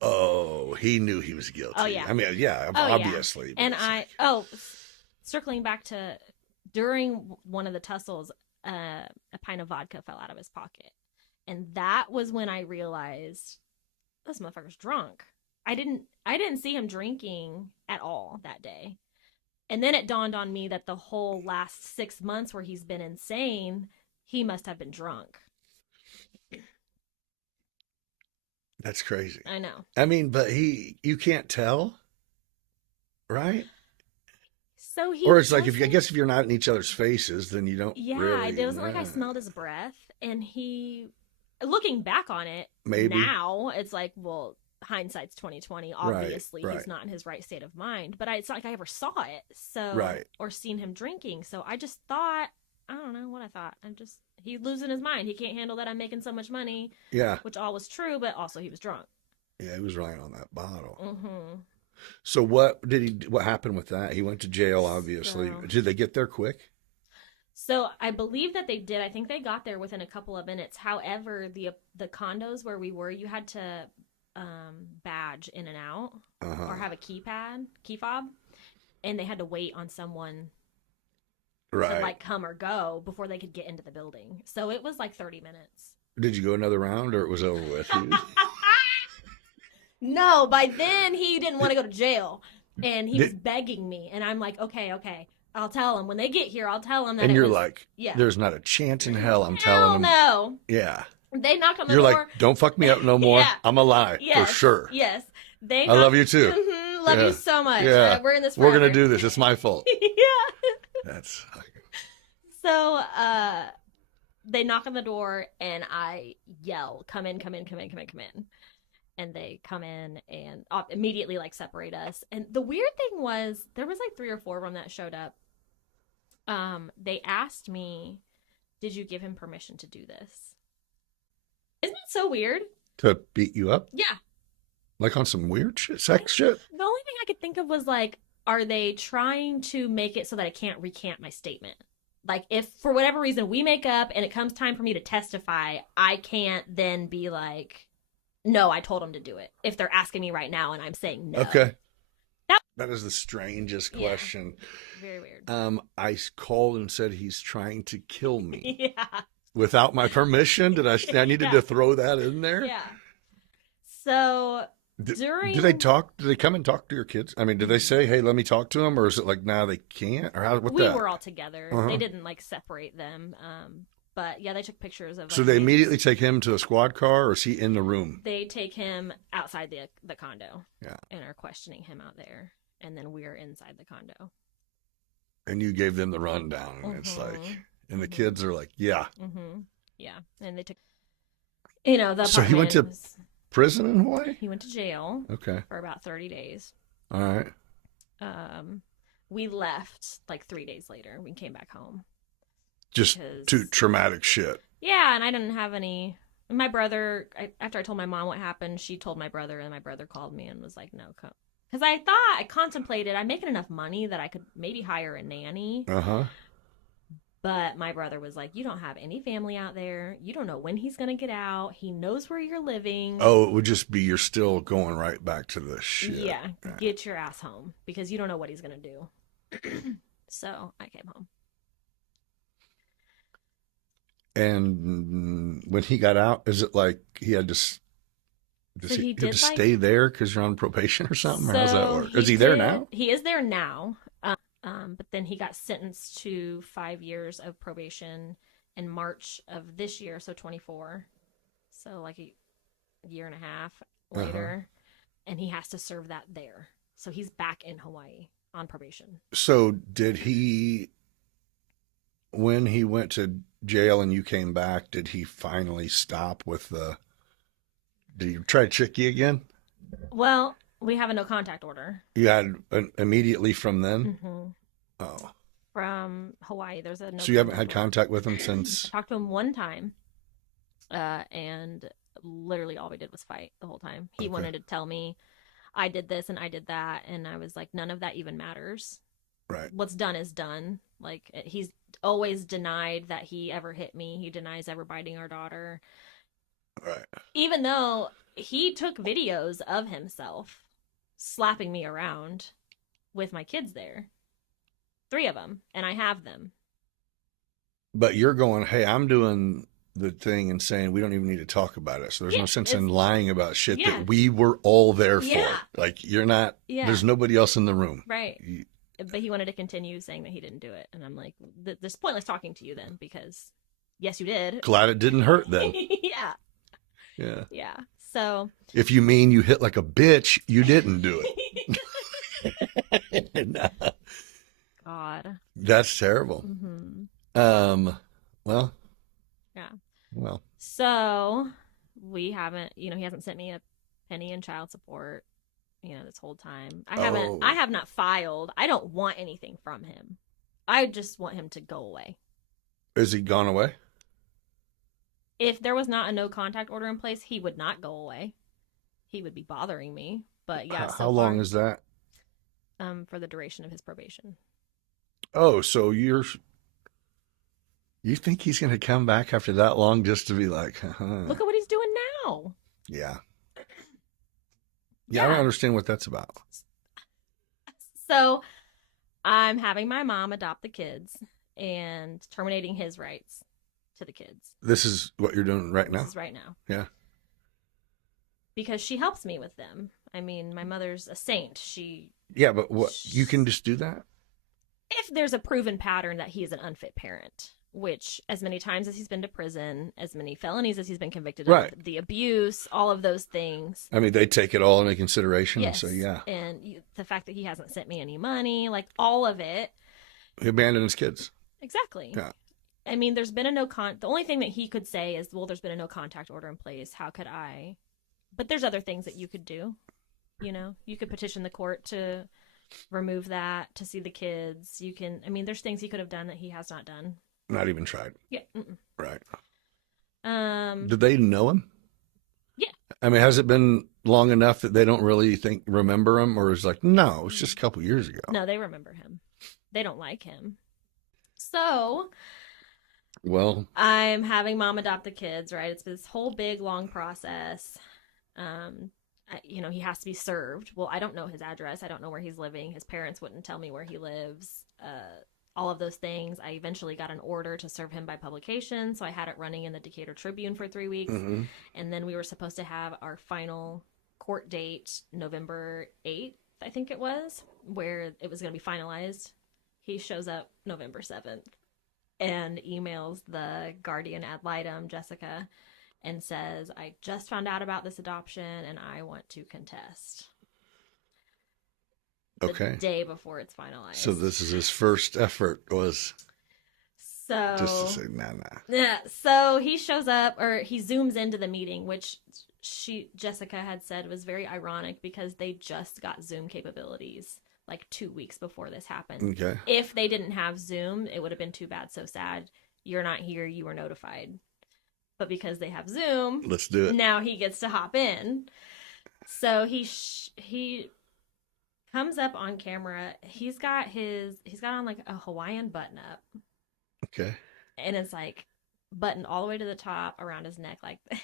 Oh, he knew he was guilty. Oh, yeah. I mean, yeah, Oh, yeah. obviously. And circling back to during one of the tussles, a pint of vodka fell out of his pocket. And that was when I realized this motherfucker's drunk. I didn't see him drinking at all that day. And then it dawned on me that the whole last 6 months where he's been insane, he must have been drunk. That's crazy. I know. I mean, but you can't tell, right? So he Or it's like, I wasn't- guess if you're not in each other's faces, then you don't Yeah, really it wasn't like I know. smelled his breath. And looking back on it, Maybe. now, it's like, well, hindsight's 2020. Obviously, right. he's not in his right state of mind. But it's not like I ever saw it, so Right. or seen him drinking. So I just thought, I don't know what I thought. He's losing his mind. He can't handle that I'm making so much money, Yeah. which all was true, but also he was drunk. Yeah, he was relying on that bottle. Mm-hmm. So what happened with that? He went to jail, obviously. So- Did they get there quick? So I believe that they did. I think they got there within a couple of minutes. However, the condos where we were, you had to badge in and out or have a key fob, and they had to wait on someone Right. to like come or go before they could get into the building. So it was like 30 minutes. Did you go another round or it was over with? No, by then he didn't want to go to jail, and he was begging me, and I'm like, okay, I'll tell him when they get here. I'll tell him that. And you're like, yeah, there's not a chance in hell I'm hell telling him. no. Yeah. They knock on the You're door. like, don't fuck me up no more. Yeah. I'm a lie Yes, for sure. Yes, I love you too. Mhm, love Yeah. you so much. Yeah. We're in this. We're Forever. gonna do this. It's my fault. Yeah. That's So, they knock on the door, and I yell, "Come in, come in, come in, come in, come in!" And they come in and immediately like separate us. And the weird thing was, there was like 3 or 4 of them that showed up. They asked me, "Did you give him permission to do this?" Isn't that so weird? to beat you up, Yeah. like on some weird shit, sex shit. The only thing I could think of was like, are they trying to make it so that I can't recant my statement? Like, if for whatever reason we make up and it comes time for me to testify, I can't then be like, no, I told him to do it. If they're asking me right now and I'm saying no. Okay. That- That is the strangest Yeah. question. Very weird. I called and said he's trying to kill me Yeah. without my permission. I needed Yeah. to throw that in there. Yeah. So Do during they talk? Do they come and talk to your kids? I mean, do they say, "Hey, let me talk to them," or is it like, "Nah, they can't"? Or how? What we that? were all together. Uh-huh. They didn't like separate them. But yeah, they took pictures of. So like, they me. immediately take him to a squad car, or is he in the room? They take him outside the condo. Yeah. And are questioning him out there, and then we're inside the condo. And you gave them the rundown, and it's like, and the kids are like, "Yeah." Mm-hmm. Yeah, and they took. The So he went to- apartment was- Prison in Hawaii? He went to jail Okay. for about 30 days. All right. We left like 3 days later. We came back home. Just Because- too traumatic shit. Yeah, and I didn't have any. My brother, after I told my mom what happened, she told my brother, and my brother called me and was like, "No, come." Because I contemplated, I'm making enough money that I could maybe hire a nanny. Uh-huh. But my brother was like, "You don't have any family out there. You don't know when he's going to get out. He knows where you're living. Oh, it would just be you're still going right back to the shit. Yeah, get your ass home because you don't know what he's going to do." So I came home. And when he got out, is it like he had to, does So he he have did, to like- stay there because you're on probation or something? Or how's that So work? Is he there did- now? He is there now. But then he got sentenced to 5 years of probation in March of this year, so 24. So like a year and a half later, and he has to serve that there. So he's back in Hawaii on probation. So did he, when he went to jail and you came back, did he finally stop with did he try to trick you again? Well, we have a no contact order. You had immediately from then? Mm-hmm. Oh. From Hawaii. There's a no. So you haven't had order. contact with him since? Talked to him one time, and literally all we did was fight the whole time. He Okay. wanted to tell me I did this and I did that, and I was like, none of that even matters. Right. What's done is done. Like, he's always denied that he ever hit me. He denies ever biting our daughter, Right. even though he took videos of himself slapping me around with my kids there. 3 of them, and I have them. But you're going, hey, I'm doing the thing and saying we don't even need to talk about it. So there's no Yeah, sense in it's- lying about shit Yeah. that we were all there Yeah. for. Like, you're not, Yeah. there's nobody else in the room. Right. but he wanted to continue saying that he didn't do it. And I'm like, this pointless talking to you then, because yes, you did. Glad it didn't hurt then. Yeah. Yeah. Yeah. So If you mean you hit like a bitch, you didn't do it. God. That's terrible. Well. Yeah. Well. So we haven't, he hasn't sent me a penny in child support, this whole time. I have not filed. I don't want anything from him. I just want him to go away. Is he gone away? If there was not a no contact order in place, he would not go away. He would be bothering me. But yeah. How long is that? For the duration of his probation. Oh, so you think he's going to come back after that long just to be like, Look at what he's doing now. Yeah. Yeah, I don't understand what that's about. So I'm having my mom adopt the kids and terminating his rights to the kids. This is what you're doing right now? This is right now. Yeah. Because she helps me with them. I mean, my mother's a saint. Yeah, but what? You can just do that? If there's a proven pattern that he is an unfit parent, which as many times as he's been to prison, as many felonies as he's been convicted Right. of, the abuse, all of those things. I mean, they take it all into consideration. Yes. So, yeah. And the fact that he hasn't sent me any money, like all of it. He abandoned his kids. Exactly. Yeah. I mean, there's been the only thing that he could say is, well, there's been a no contact order in place. How could I? But there's other things that you could do. You could petition the court to remove that, to see the kids. There's things he could have done that he has not done. Not even tried. Yeah. Right. Did they know him? Yeah. I mean, has it been long enough that they don't really remember him, or is like, no, it's just a couple years ago? No, they remember him. They don't like him. So, well, I'm having mom adopt the kids, right? It's this whole big, long process. He has to be served. Well, I don't know his address. I don't know where he's living. His parents wouldn't tell me where he lives. All of those things. I eventually got an order to serve him by publication, so I had it running in the Decatur Tribune for 3 weeks. mm-hmm. And then we were supposed to have our final court date November 8th, I think it was, where it was going to be finalized. He shows up November 7th and emails the guardian ad litem, Jessica, and says, I just found out about this adoption and I want to contest. Okay. The day before it's finalized. So this is his first effort was so just to say, nah. Yeah. So he shows up, or he zooms into the meeting, which Jessica had said was very ironic because they just got Zoom capabilities like 2 weeks before this happened. Okay. If they didn't have Zoom, it would have been too bad, so sad. You're not here. You were notified. But because they have Zoom, Let's do it. Now he gets to hop in. So he comes up on camera. He's got on like a Hawaiian button up. Okay. And it's like buttoned all the way to the top around his neck like this.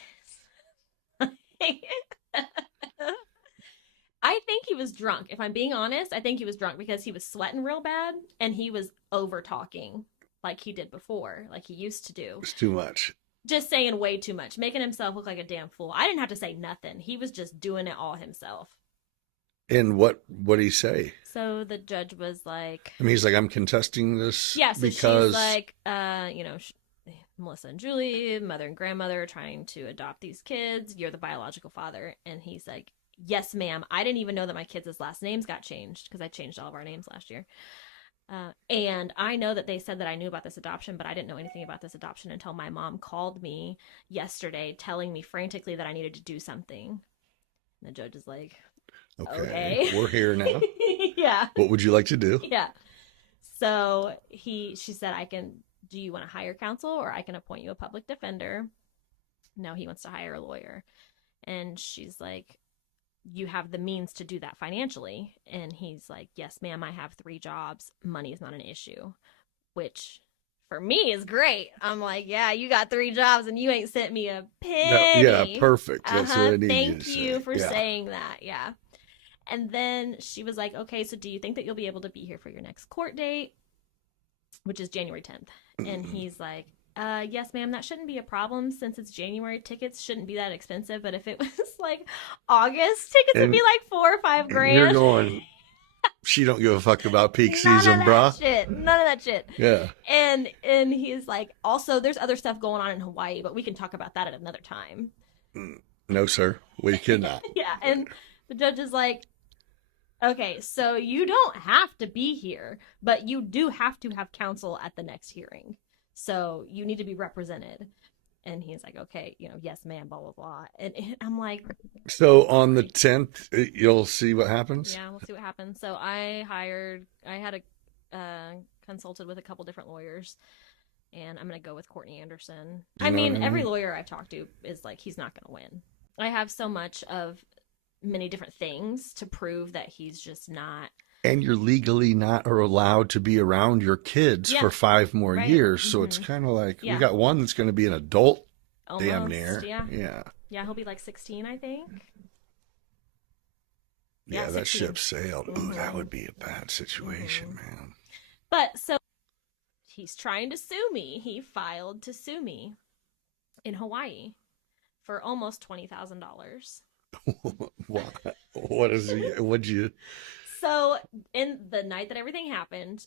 I think he was drunk. If I'm being honest, I think he was drunk because he was sweating real bad and he was over talking like he did before, like he used to do. It's too much. Just saying way too much, making himself look like a damn fool. I didn't have to say nothing. He was just doing it all himself. And what did he say? So the judge was like, I mean, he's like, I'm contesting this. yeah, so because she's like, Melissa and Julie, mother and grandmother, are trying to adopt these kids. You're the biological father. And he's like, yes, ma'am. I didn't even know that my kids' last names got changed because I changed all of our names last year. And I know that they said that I knew about this adoption, but I didn't know anything about this adoption until my mom called me yesterday telling me frantically that I needed to do something. And the judge is like, okay. We're here now. Yeah. What would you like to do? Yeah. So she said, do you want to hire counsel or I can appoint you a public defender? No, he wants to hire a lawyer. And she's like, you have the means to do that financially. And he's like, yes, ma'am, I have 3 jobs. Money is not an issue, which for me is great. I'm like, yeah, you got 3 jobs and you ain't sent me a penny. No, yeah, perfect. That's what I need Thank you you say. for Yeah. saying that. Yeah. And then she was like, okay, so do you think that you'll be able to be here for your next court date, which is January 10th? And he's like, yes, ma'am, that shouldn't be a problem since it's January. Tickets shouldn't be that expensive. But if it was like August, tickets would be like $4 or $5 grand. You're going, She don't give a fuck about peak None season, of brah. that shit. None of that shit. Yeah. And he's like, also, there's other stuff going on in Hawaii, but we can talk about that at another time. No, sir. We cannot. Yeah, and the judge is like, okay, so you don't have to be here, but you do have to have counsel at the next hearing. So you need to be represented. And he's like, okay, yes, ma'am, blah, blah, blah. And I'm like... So on the 10th, you'll see what happens? Yeah, we'll see what happens. So I had consulted with a couple different lawyers, and I'm going to go with Courtney Anderson. I mean, every lawyer I've talked to is like, he's not going to win. I have so much of many different things to prove that he's just not. And you're legally not allowed to be around your kids for 5 more years. So it's kind of like, we got one that's going to be an adult. Almost, damn near. Yeah. Yeah, he'll be like 16, I think. Yeah, that ship sailed. Ooh, that would be a bad situation, man. But so he's trying to sue me. He filed to sue me in Hawaii for almost $20,000. What is he? What'd you? So in the night that everything happened,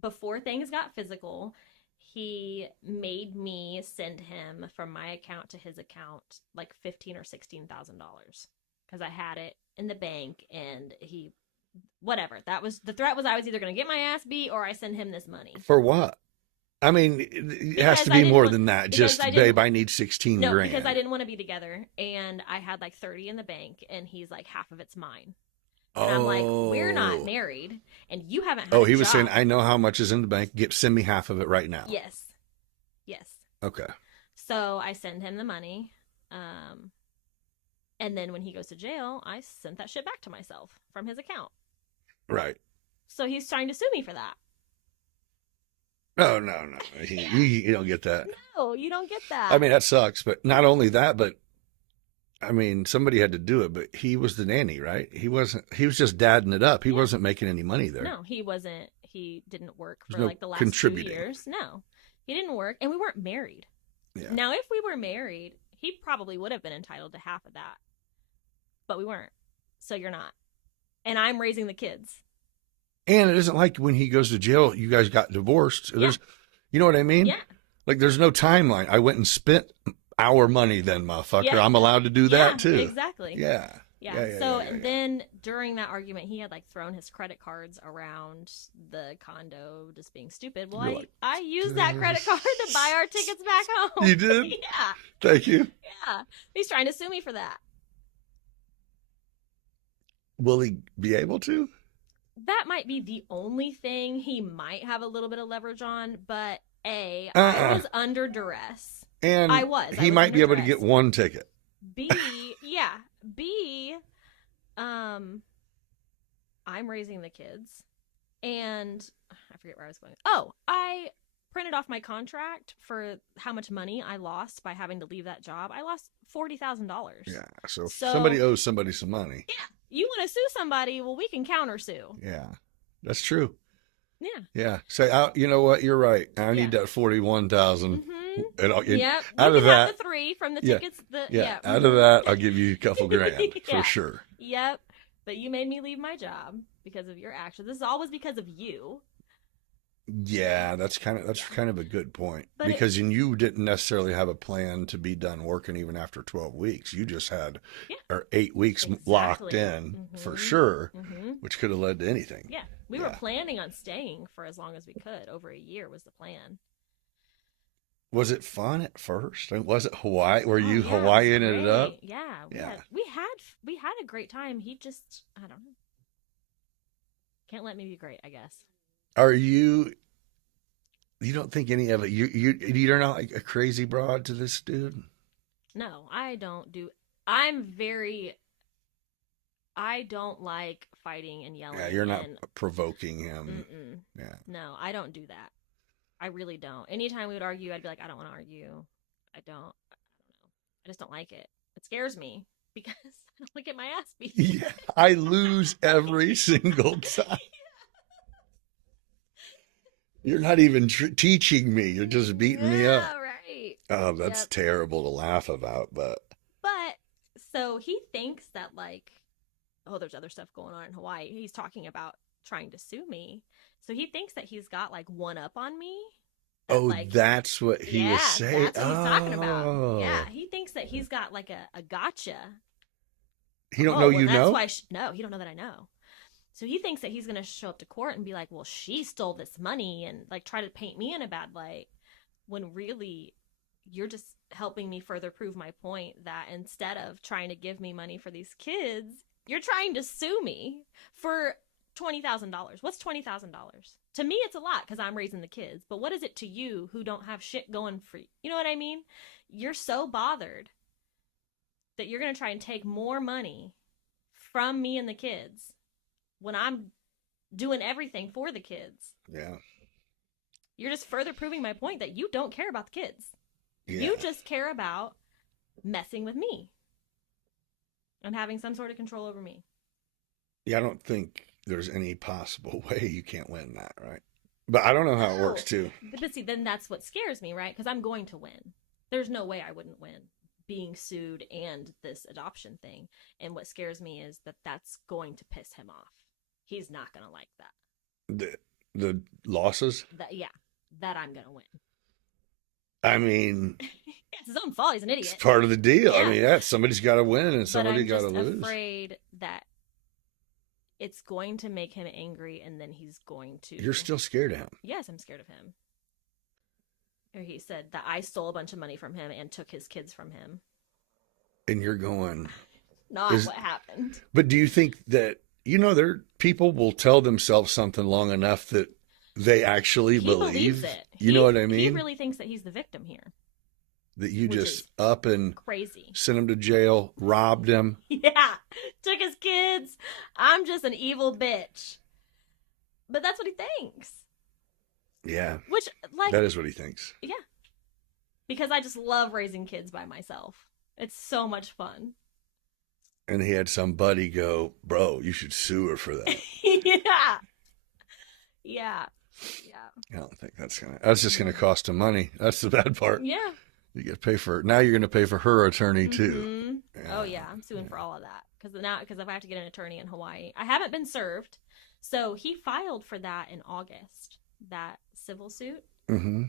before things got physical, he made me send him from my account to his account like $15,000 or $16,000 because I had it in the bank, and he, whatever. That was the threat. Was I was either going to get my ass beat or I send him this money. For what? I mean, it has to be more than that. Just, babe, I need 16 grand. No, because I didn't want to be together, and I had like 30 in the bank, and he's like, half of it's mine. And I'm like, we're not married, and you haven't had a he was job. saying, I know how much is in the bank. Send me half of it right now. Yes. Okay. So I send him the money, and then when he goes to jail, I sent that shit back to myself from his account. Right. So he's trying to sue me for that. No. You don't get that. No, you don't get that. I mean, that sucks. But not only that, but I mean, somebody had to do it, but he was the nanny, right? He was just dadding it up. He wasn't making any money there. No, he wasn't. He didn't work for There's like the last 2 years. No, he didn't work, and we weren't married. Yeah. Now, if we were married, he probably would have been entitled to half of that, but we weren't. So you're not. And I'm raising the kids. And it isn't like when he goes to jail, you guys got divorced. There's, you know what I mean? Yeah. Like there's no timeline. I went and spent our money then, motherfucker. Yeah. I'm allowed to do that too. Exactly. Yeah. So then during that argument, he had like thrown his credit cards around the condo just being stupid. Well, I used that credit card to buy our tickets back home. You did? Yeah. Thank you. Yeah. He's trying to sue me for that. Will he be able to? That might be the only thing he might have a little bit of leverage on, but I was under duress. And I was. He might be able to get one ticket. B, I'm raising the kids, and I forget where I was going. Oh, I printed off my contract for how much money I lost by having to leave that job. I lost $40,000. Yeah, so somebody owes somebody some money. Yeah, you want to sue somebody? Well, we can countersue. Yeah, that's true. Yeah. Yeah. Say, you know what? You're right. I need that 41,000. Mm-hmm. And out of that, the 3 from the tickets. Out of that, I'll give you a couple grand for sure. Yep. But you made me leave my job because of your actions. This is always because of you. Yeah, that's kind of a good point, because you didn't necessarily have a plan to be done working even after 12 weeks. You just had 8 weeks locked in for sure, which could have led to anything. Yeah, we were planning on staying for as long as we could. Over a year was the plan. Was it fun at first? Was it Hawaii? Were you Hawaiian it up? Yeah, we had a great time. He just, I don't know, can't let me be great, I guess. Are you don't think any of it, you're not like a crazy broad to this dude? No, I don't like fighting and yelling. Yeah, you're not provoking him. Yeah. No, I don't do that. I really don't. Anytime we would argue, I'd be like, I don't want to argue. I don't know. I just don't like it. It scares me because I don't want to get my ass beat. Yeah, I lose every single time. You're not even teaching me. You're just beating me up. Right. Oh, that's terrible to laugh about, but so he thinks that like, oh, there's other stuff going on in Hawaii. He's talking about trying to sue me. So he thinks that he's got like one up on me. Oh, Like, that's what he was saying. that's what he's talking about. Oh. Yeah, he thinks that he's got like a gotcha. He don't know you that's know? why no, he don't know that I know. So he thinks that he's going to show up to court and be like, well, she stole this money and like try to paint me in a bad light, when really you're just helping me further prove my point that instead of trying to give me money for these kids, you're trying to sue me for $20,000. What's $20,000? To me, it's a lot because I'm raising the kids. But what is it to you who don't have shit going for you? You know what I mean? You're so bothered that you're going to try and take more money from me and the kids when I'm doing everything for the kids. Yeah. You're just further proving my point that you don't care about the kids. Yeah. You just care about messing with me and having some sort of control over me. Yeah, I don't think there's any possible way you can't win that, right? But I don't know how it works too. But see, then that's what scares me, right? Because I'm going to win. There's no way I wouldn't win, being sued and this adoption thing. And what scares me is that that's going to piss him off. He's not going to like that. The losses? That I'm going to win. I mean, It's his own fault. He's an idiot. it's part of the deal. Yeah. I mean, somebody's got to win and But somebody I'm got just to lose. afraid that it's going to make him angry, and then he's going to. You're still scared of him. Yes, I'm scared of him. Or he said that I stole a bunch of money from him and took his kids from him. And you're going. Not what happened. But do you think that, there people will tell themselves something long enough that they actually He believe? believes it. You know what I mean? He really thinks that he's the victim here. That you Which just is up and crazy. sent him to jail, robbed him. Yeah, took his kids. I'm just an evil bitch. But that's what he thinks. Yeah. Which, like, That is what he thinks. yeah. Because I just love raising kids by myself. It's so much fun. And he had some buddy go, bro, you should sue her for that. Yeah. Yeah. I don't think that's just going to cost him money. That's the bad part. Yeah. You get to pay for it. Now you're going to pay for her attorney too. Mhm. Yeah. Oh yeah, I'm suing for all of that because if I have to get an attorney in Hawaii, I haven't been served. So he filed for that in August, that civil suit. Mm-hmm.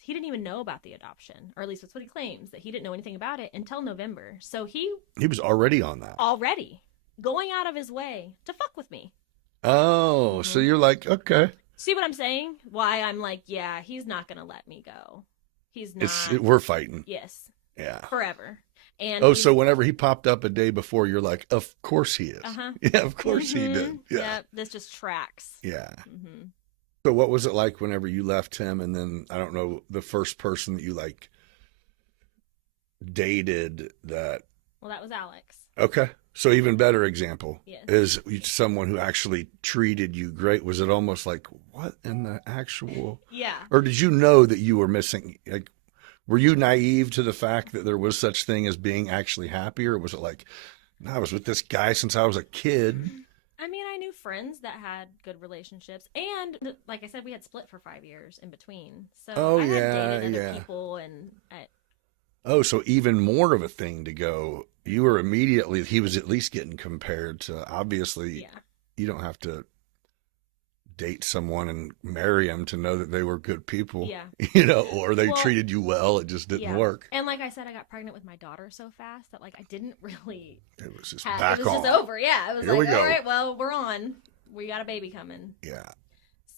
He didn't even know about the adoption, or at least that's what he claims, that he didn't know anything about it until November. So he was already on that. already going out of his way to fuck with me. Oh, so you're like, okay. See what I'm saying? Why I'm like, yeah, he's not gonna let me go. He's not. We're fighting. Yes. Yeah. Forever. And so whenever he popped up a day before, you're like, of course he is. Uh-huh. Yeah, of course he did. Yeah. Yep, this just tracks. Yeah. Mm-hmm. So what was it like whenever you left him, and then I don't know, the first person that you like dated that? Well, that was Alex. Okay. So even better example Yes. is someone who actually treated you great. Was it almost like, what in the actual? Yeah. Or did you know that you were missing? Like, were you naive to the fact that there was such thing as being actually happy? Or was it like, no, I was with this guy since I was a kid? I mean, I knew friends that had good relationships. And like I said, we had split for 5 years in between. So I had dated other people. And Oh, so even more of a thing to go. You were immediately, he was at least getting compared to, obviously, yeah. you don't have to date someone and marry them to know that they were good people, Yeah. Or they treated you well. It just didn't work. And like I said, I got pregnant with my daughter so fast that like I didn't really. It was just it was just over. Yeah. It was Here we go. All right, well, we're on. We got a baby coming. Yeah.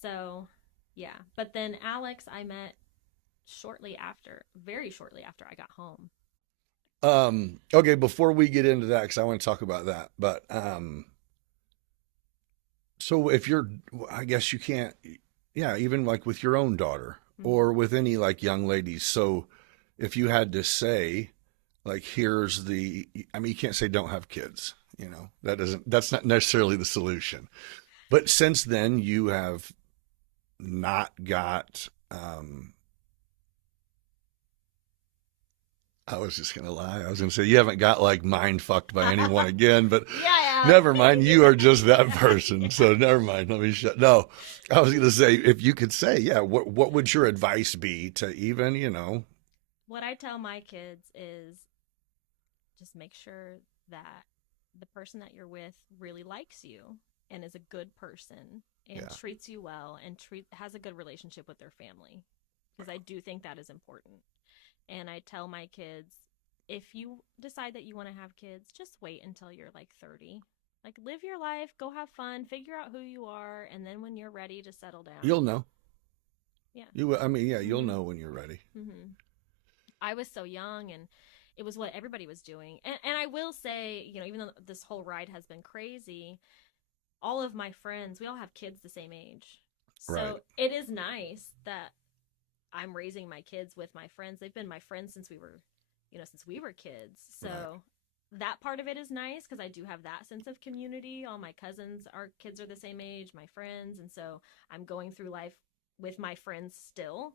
So, yeah. But then Alex, I met very shortly after I got home. Okay, before we get into that, because I want to talk about that, but so if I guess you can't, even like with your own daughter or with any like young ladies. So if you had to say, like, you can't say don't have kids, that's not necessarily the solution. But since then you have not got, I was just going to lie. I was going to say, you haven't got like mind fucked by anyone again, but never mind. You are just that person. So never mind. Let me No, I was going to say, if you could say, what would your advice be to even, What I tell my kids is just make sure that the person that you're with really likes you and is a good person and treats you well and has a good relationship with their family, because I do think that is important. And I tell my kids, if you decide that you want to have kids, just wait until you're like 30. Like, live your life, go have fun, figure out who you are, and then when you're ready to settle down, You'll know. Yeah. You'll know when you're ready. Mm-hmm. I was so young, and it was what everybody was doing. And I will say, you know, even though this whole ride has been crazy, all of my friends, we all have kids the same age. So Right. it is nice that I'm raising my kids with my friends. They've been my friends since we were kids. So that part of it is nice, because I do have that sense of community. All my cousins, our kids are the same age, my friends. And so I'm going through life with my friends still.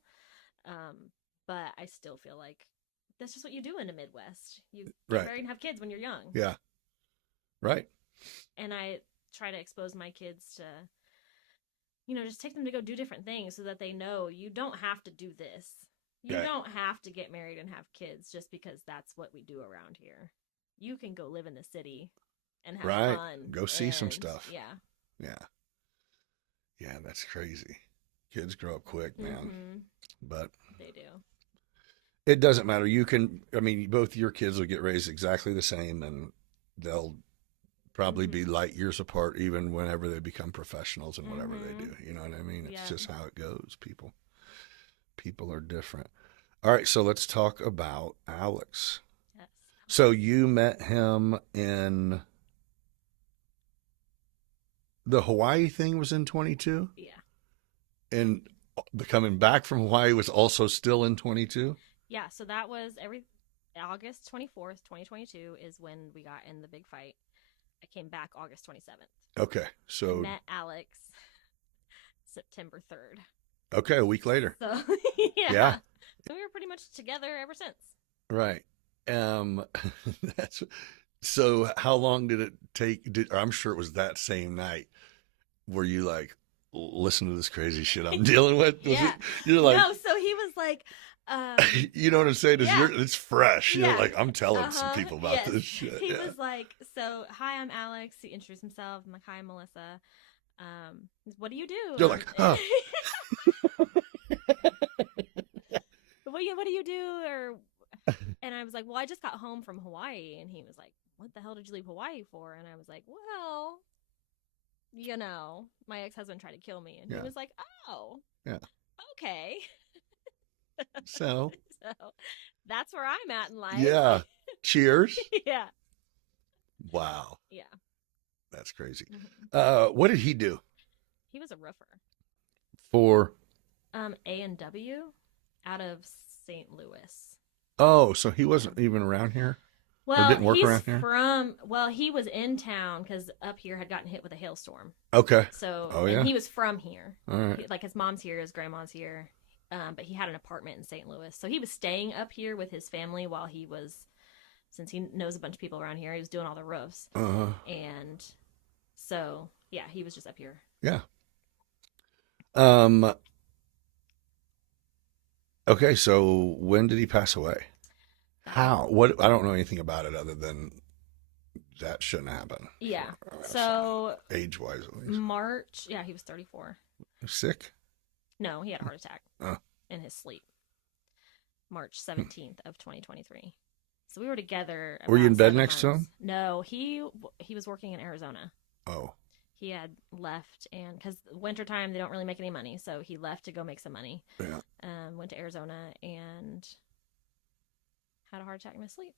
But I still feel like that's just what you do in the Midwest. You get married and have kids when you're young. Yeah. Right. And I try to expose my kids to, you know, just take them to go do different things, so that they know you don't have to do this. You don't have to get married and have kids just because that's what we do around here. You can go live in the city and have fun. Go see some stuff. Yeah. Yeah, that's crazy. Kids grow up quick, man. Mm-hmm. But they do. It doesn't matter. Both your kids will get raised exactly the same, and they'll probably be light years apart even whenever they become professionals and whatever they do. You know what I mean? It's just how it goes. People are different. All right, so let's talk about Alex. Yes. So you met him in the Hawaii thing was in 22? Yeah. And the coming back from Hawaii was also still in 22? Yeah, so that was August 24th, 2022 is when we got in the big fight. I came back August 27th. Okay, so... I met Alex September 3rd. Okay, a week later. So, yeah. So we were pretty much together ever since. Right. So how long did it take? I'm sure it was that same night where you like, listen to this crazy shit I'm dealing with. You're like, no, so he was like, you know what I'm saying? It's fresh. Yeah. You're like, I'm telling some people about this shit. He was like, so, hi, I'm Alex. He introduced himself. I'm like, hi, I'm Melissa. What do you do? You're like, huh. What do you do? And I was like, well, I just got home from Hawaii. And he was like, what the hell did you leave Hawaii for? And I was like, well, you know, my ex-husband tried to kill me. And he was like, oh, okay. So that's where I'm at in life. Yeah. Cheers. Yeah. Wow. Yeah. That's crazy. Mm-hmm. What did he do? He was a roofer. For? A&W out of St. Louis. Oh, so he wasn't even around here? Well, or didn't work around here? He was in town because up here had gotten hit with a hailstorm. Okay. So, and he was from here. All right. Like his mom's here, his grandma's here. But he had an apartment in St. Louis. So he was staying up here with his family while he was, since he knows a bunch of people around here, he was doing all the roofs. And so, yeah, he was just up here. Yeah. Okay, so when did he pass away? How? What? I don't know anything about it other than that shouldn't happen. Yeah. So age-wise, at least. March. Yeah, he was 34. Sick? No, he had a heart attack in his sleep. March 17th of 2023. So we were together. Were you in bed 7 next to months. him? No, he was working in Arizona. Oh. He had left, and because wintertime they don't really make any money, so he left to go make some money. Yeah. Went to Arizona and had a heart attack in his sleep.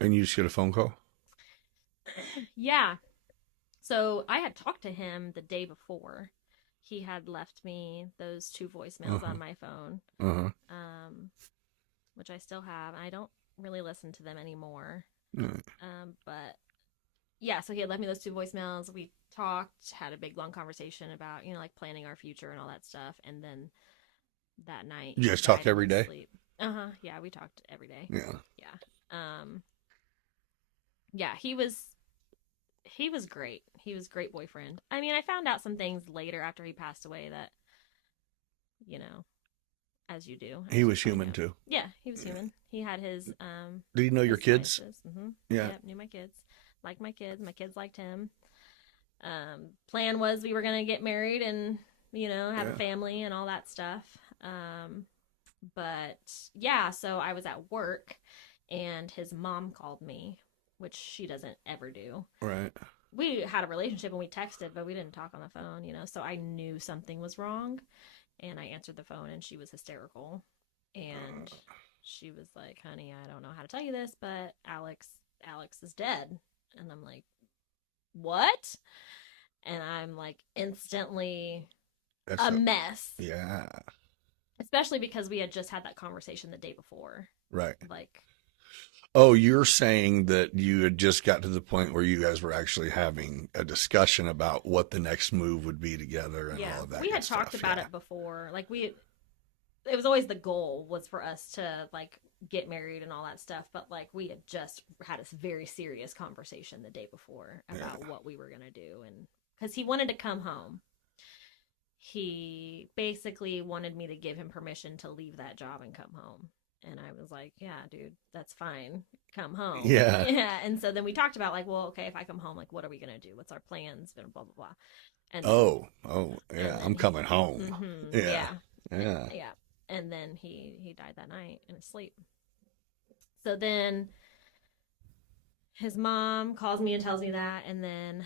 And you just get a phone call? Yeah. So I had talked to him the day before. He had left me those 2 voicemails on my phone, which I still have. I don't really listen to them anymore. But yeah, so he had left me those 2 voicemails. We talked, had a big long conversation about, you know, like planning our future and all that stuff. And then that night, you guys talk every day? Sleep. Yeah, we talked every day. Yeah. Yeah, he was great. He was a great boyfriend. I mean, I found out some things later after he passed away that, you know, as you do. He was human too. Yeah, he was human. He had his Did he know your kids? Mm-hmm. Yeah. Yep, knew my kids. Liked my kids. My kids liked him. Plan was we were going to get married and, have Yeah. a family and all that stuff. But yeah, so I was at work and his mom called me, which she doesn't ever do. Right. We had a relationship and we texted, but we didn't talk on the phone, so I knew something was wrong. And I answered the phone and she was hysterical. And she was like, honey, I don't know how to tell you this, but Alex is dead. And I'm like, what? And I'm like instantly a mess. Yeah. Especially because we had just had that conversation the day before. Right. Like, oh, you're saying that you had just got to the point where you guys were actually having a discussion about what the next move would be together and all of that. We had talked about it before. Like it was always the goal was for us to like get married and all that stuff. But like we had just had a very serious conversation the day before about what we were going to do. And because he wanted to come home. He basically wanted me to give him permission to leave that job and come home. And I was like, yeah, dude, that's fine. Come home. Yeah. Yeah. And so then we talked about like, well, okay, if I come home, like, what are we going to do? What's our plans? Blah, blah, blah. And yeah. I'm coming home. Mm-hmm, Yeah. Yeah. Yeah. And then he died that night in his sleep. So then his mom calls me and tells me that. And then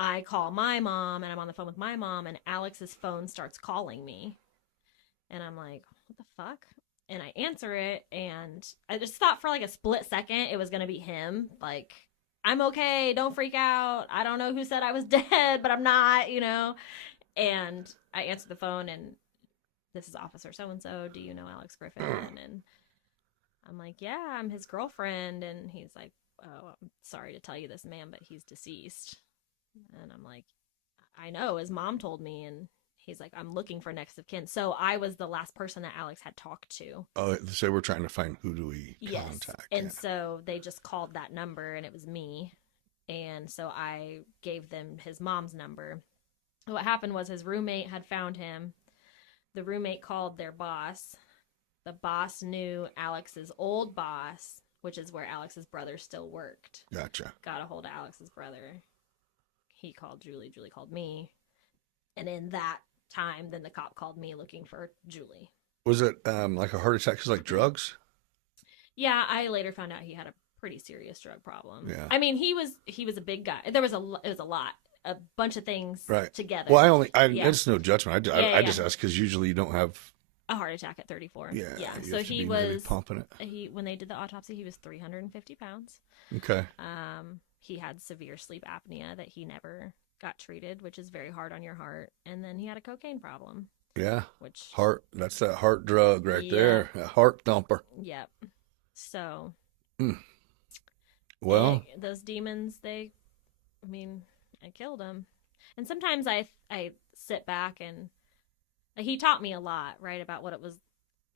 I call my mom and I'm on the phone with my mom and Alex's phone starts calling me. And I'm like, what the fuck? And I answer it and I just thought for like a split second it was going to be him. Like, I'm okay. Don't freak out. I don't know who said I was dead, but I'm not, And I answered the phone and this is Officer so-and-so. Do you know Alex Griffin? And I'm like, yeah, I'm his girlfriend. And he's like, oh, I'm sorry to tell you this, man, but he's deceased. And I'm like, I know, his mom told me. And he's like, I'm looking for next of kin. So I was the last person that Alex had talked to. Oh, so we're trying to find who do we contact. And so they just called that number and it was me. And so I gave them his mom's number. What happened was his roommate had found him. The roommate called their boss. The boss knew Alex's old boss, which is where Alex's brother still worked. Gotcha. Got a hold of Alex's brother. He called Julie. Julie called me. And in that time, then the cop called me looking for Julie. Was it like a heart attack? 'Cause like drugs? Yeah, I later found out he had a pretty serious drug problem. Yeah. I mean, he was a big guy. It was a lot, a bunch of things together. Well, it's no judgment. I just ask because usually you don't have a heart attack at 34. Yeah. So he was pumping it. When they did the autopsy, he was 350 pounds. Okay. He had severe sleep apnea that he never got treated, which is very hard on your heart. And then he had a cocaine problem. Yeah. Which that's that heart drug right there. A heart thumper. Yep. So. Well, those demons, I killed them. And sometimes I sit back and he taught me a lot, right, about what it was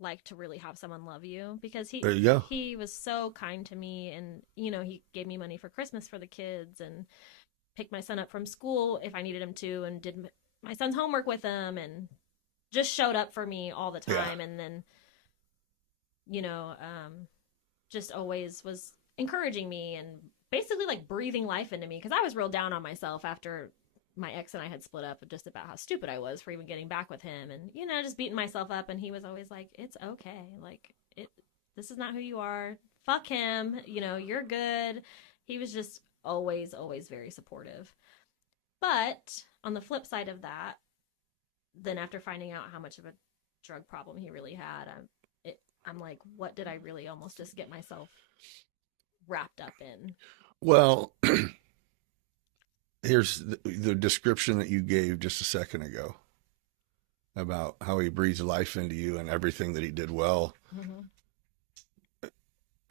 like to really have someone love you, because there you go. He was so kind to me, and he gave me money for Christmas for the kids and picked my son up from school if I needed him to, and did my son's homework with him, and just showed up for me all the time. And then just always was encouraging me and basically like breathing life into me, because I was real down on myself after my ex and I had split up, just about how stupid I was for even getting back with him, and just beating myself up. And he was always like, it's okay, like this is not who you are, fuck him, you're good. He was just always very supportive. But on the flip side of that, then after finding out how much of a drug problem he really had, I'm like, what did I really almost just get myself wrapped up in? Well, here's the description that you gave just a second ago about how he breathes life into you and everything that he did well. Mm-hmm.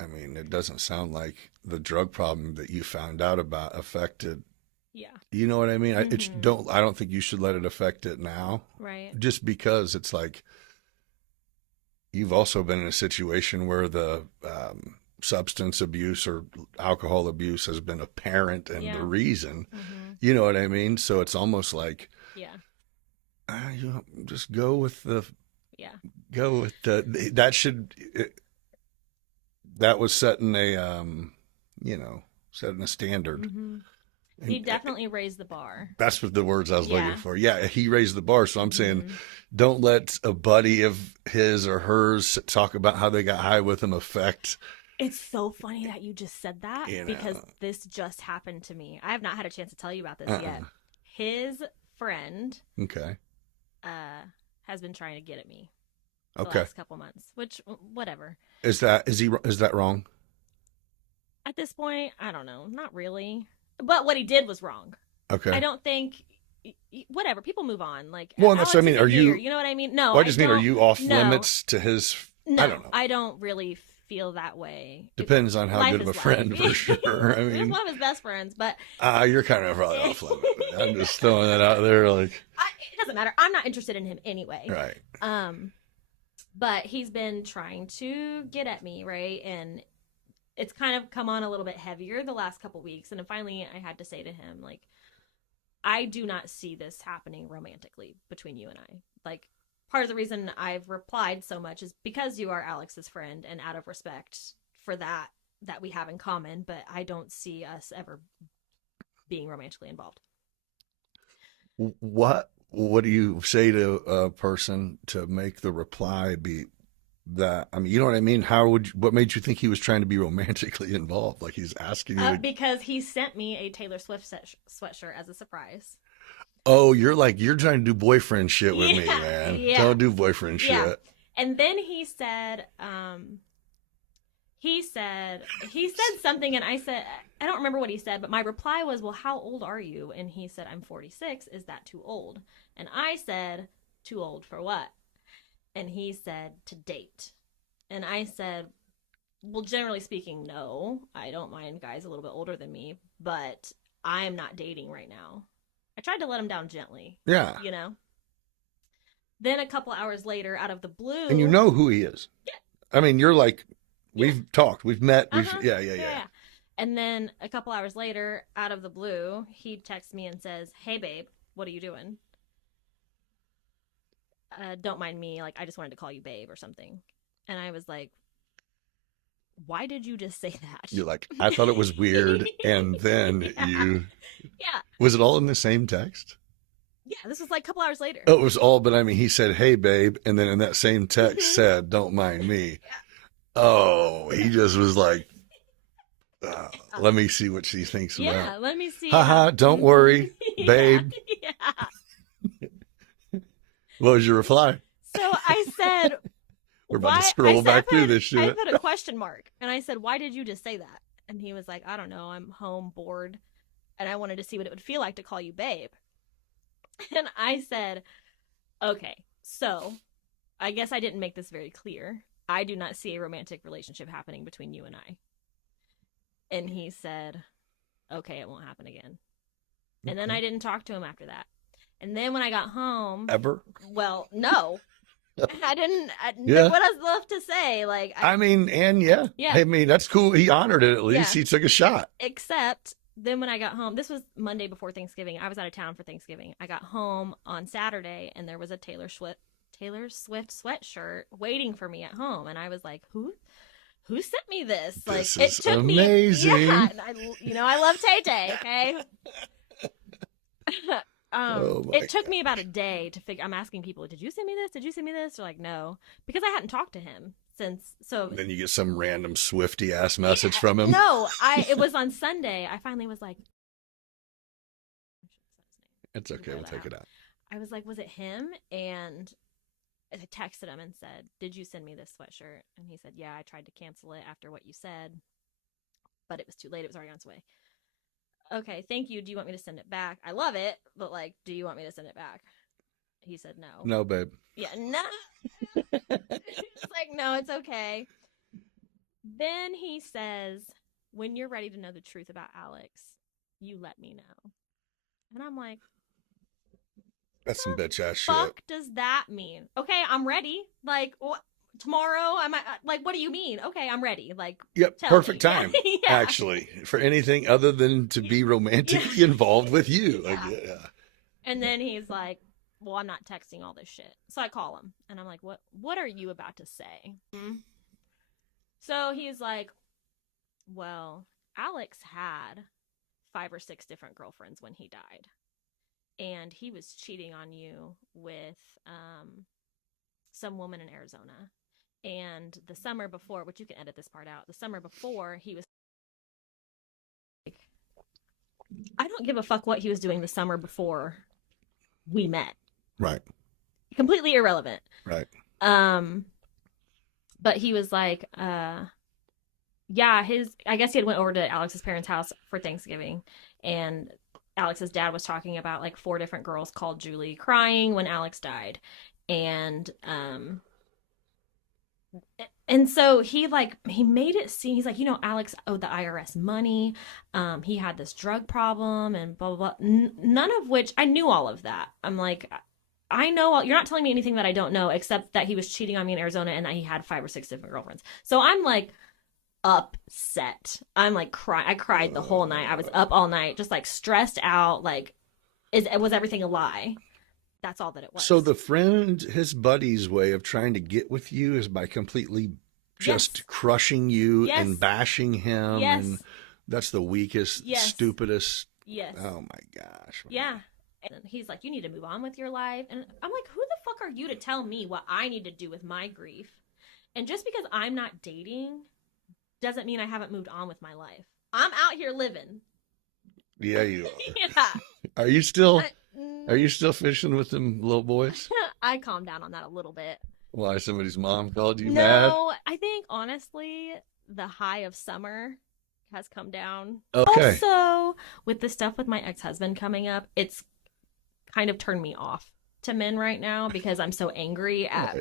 I mean, it doesn't sound like the drug problem that you found out about affected. Yeah. You know what I mean? Mm-hmm. I don't think you should let it affect it now. Right. Just because it's like, you've also been in a situation where the substance abuse or alcohol abuse has been apparent and the reason. Mm-hmm. You know what I mean? So it's almost like, just go with the, that was setting a, setting a standard. Mm-hmm. He definitely raised the bar. That's what the words I was Yeah. looking for. Yeah, he raised the bar. So I'm saying, Mhm. don't let a buddy of his or hers talk about how they got high with him affect. It's so funny that you just said that You know. because this just happened to me. I have not had a chance to tell you about this yet. His friend Okay. has been trying to get at me the Okay. last couple months, which whatever. Is that wrong? At this point, I don't know. Not really. But what he did was wrong. Okay. I don't think whatever. People move on. Like, Well, that's what I Alex mean. isn't Are you? here, you know what I mean? No, Well, I just mean, are don't. you off No. limits to his? No, I don't know. I don't really feel that way. Depends on how Life good of a is friend, life. for sure. I He's mean, one of his best friends, but you're kind of probably off limits. I'm just throwing that out there, like. it doesn't matter. I'm not interested in him anyway. Right. But he's been trying to get at me, right? And it's kind of come on a little bit heavier the last couple weeks. And then finally I had to say to him, like, I do not see this happening romantically between you and I. Like, part of the reason I've replied so much is because you are Alex's friend and out of respect for that we have in common, but I don't see us ever being romantically involved. What do you say to a person to make the reply be that? I mean, you know what I mean? What made you think he was trying to be romantically involved? Like he's asking you because he sent me a Taylor Swift sweatshirt as a surprise. Oh, you're trying to do boyfriend shit with me, Yeah, man. yeah. Don't do boyfriend Yeah. shit. And then he said something, and I said, I don't remember what he said, but my reply was, well, how old are you? And he said, I'm 46. Is that too old? And I said, too old for what? And he said, to date. And I said, well, generally speaking, no. I don't mind guys a little bit older than me, but I'm not dating right now. I tried to let him down gently. Yeah. You know? Then a couple hours later, out of the blue. And you know who he is. Yeah. I mean, you're like, we've talked, we've met. Yeah. And then a couple hours later, out of the blue, he texts me and says, hey, babe, what are you doing? Don't mind me. Like, I just wanted to call you babe or something. And I was like, why did you just say that? You're like, I thought it was weird. And then Yeah. Was it all in the same text? Yeah, this was like a couple hours later. Oh, it was all, but I mean, he said, hey, babe. And then in that same text said, don't mind me. Yeah. Oh, he just was like, let me see what she thinks about. Yeah, let me see. Haha, don't worry, babe. Yeah. What was your reply? So I said, We're about to scroll back through this shit. I put a question mark. And I said, why did you just say that? And he was like, I don't know. I'm home, bored. And I wanted to see what it would feel like to call you babe. And I said, okay, so I guess I didn't make this very clear. I do not see a romantic relationship happening between you and I. And he said, okay, it won't happen again. And then I didn't talk to him after that. And then when I got home... Ever? Well, no. I didn't... Yeah. What else left to say? Like, I mean, and yeah. I mean, that's cool. He honored it at least. Yeah. He took a shot. Except... Then when I got home, this was Monday before Thanksgiving. I was out of town for Thanksgiving. I got home on Saturday, and there was a Taylor Swift sweatshirt waiting for me at home. And I was like, who sent me this? Like, This it is took amazing. me. Yeah, and I love Tay-Tay, okay? It took me about a day to figure. I'm asking people, did you send me this? Did you send me this? They're like, no, because I hadn't talked to him since. So then you get some random Swifty ass message from him. No, it was on Sunday. I finally was like, It's okay. We'll take it out. I was like, was it him? And I texted him and said, did you send me this sweatshirt? And he said, yeah, I tried to cancel it after what you said, but it was too late. It was already on its way. Okay, thank you. Do you want me to send it back? I love it, but like, do you want me to send it back? He said no. No, babe. Yeah, no. It's like, no, it's okay. Then he says, when you're ready to know the truth about Alex, you let me know. And I'm like, That's some bitch ass shit. fuck does that mean? Okay, I'm ready. Like, tomorrow? Like, what do you mean? Okay, I'm ready. Like, Yep, perfect me. time, Yeah. actually, for anything other than to be romantically involved with you. Like, yeah. And then he's like, well, I'm not texting all this shit. So I call him, and I'm like, what are you about to say? So he's like, well, Alex had 5 or 6 different girlfriends when he died. And he was cheating on you with some woman in Arizona. And the summer before, which you can edit this part out, the summer before, he was like, I don't give a fuck what he was doing the summer before we met. Right. Completely irrelevant. Right. But he was like, I guess he had went over to Alex's parents' house for Thanksgiving, and Alex's dad was talking about like 4 different girls called Julie crying when Alex died. And so he made it seem, he's like, Alex owed the IRS money. He had this drug problem and blah, blah, blah. None of which, I knew all of that. I'm like, I know, you're not telling me anything that I don't know, except that he was cheating on me in Arizona and that he had 5 or 6 different girlfriends. So I'm like upset. I'm like, I cried the whole night. I was up all night, just like stressed out. Like, was everything a lie? That's all that it was. So the friend, his buddy's way of trying to get with you is by completely just crushing you and bashing him. Yes. And that's the weakest, stupidest. Yes. Oh my gosh. Man. Yeah. And he's like, you need to move on with your life. And I'm like, who the fuck are you to tell me what I need to do with my grief? And just because I'm not dating doesn't mean I haven't moved on with my life. I'm out here living. Yeah, you are. Yeah. Are you still fishing with them little boys? I calmed down on that a little bit. Why, somebody's mom called you No, mad? I think honestly, the high of summer has come down. Okay. Also, with the stuff with my ex-husband coming up, it's kind of turned me off to men right now because I'm so angry at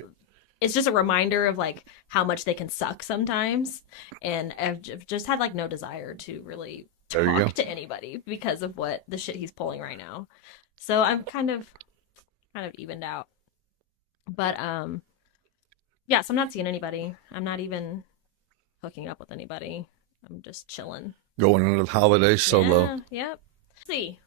it's just a reminder of like how much they can suck sometimes, and I've just had like no desire to really talk to anybody because of what the shit he's pulling right now. So I'm kind of evened out. But so I'm not seeing anybody. I'm not even hooking up with anybody. I'm just chilling. Going into the holidays solo. Yeah, yep. See.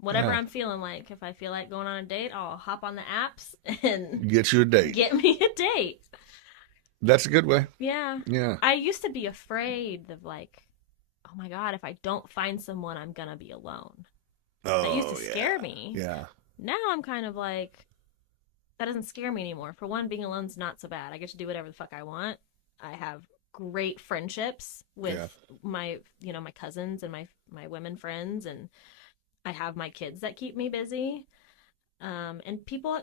Whatever I'm feeling like. If I feel like going on a date, I'll hop on the apps and get you a date. Get me a date. That's a good way. Yeah. Yeah. I used to be afraid of like, oh my God, if I don't find someone, I'm gonna be alone. Oh, that used to scare me. Yeah. Now I'm kind of like, that doesn't scare me anymore. For one, being alone's not so bad. I get to do whatever the fuck I want. I have great friendships with my cousins and my women friends, and I have my kids that keep me busy. And people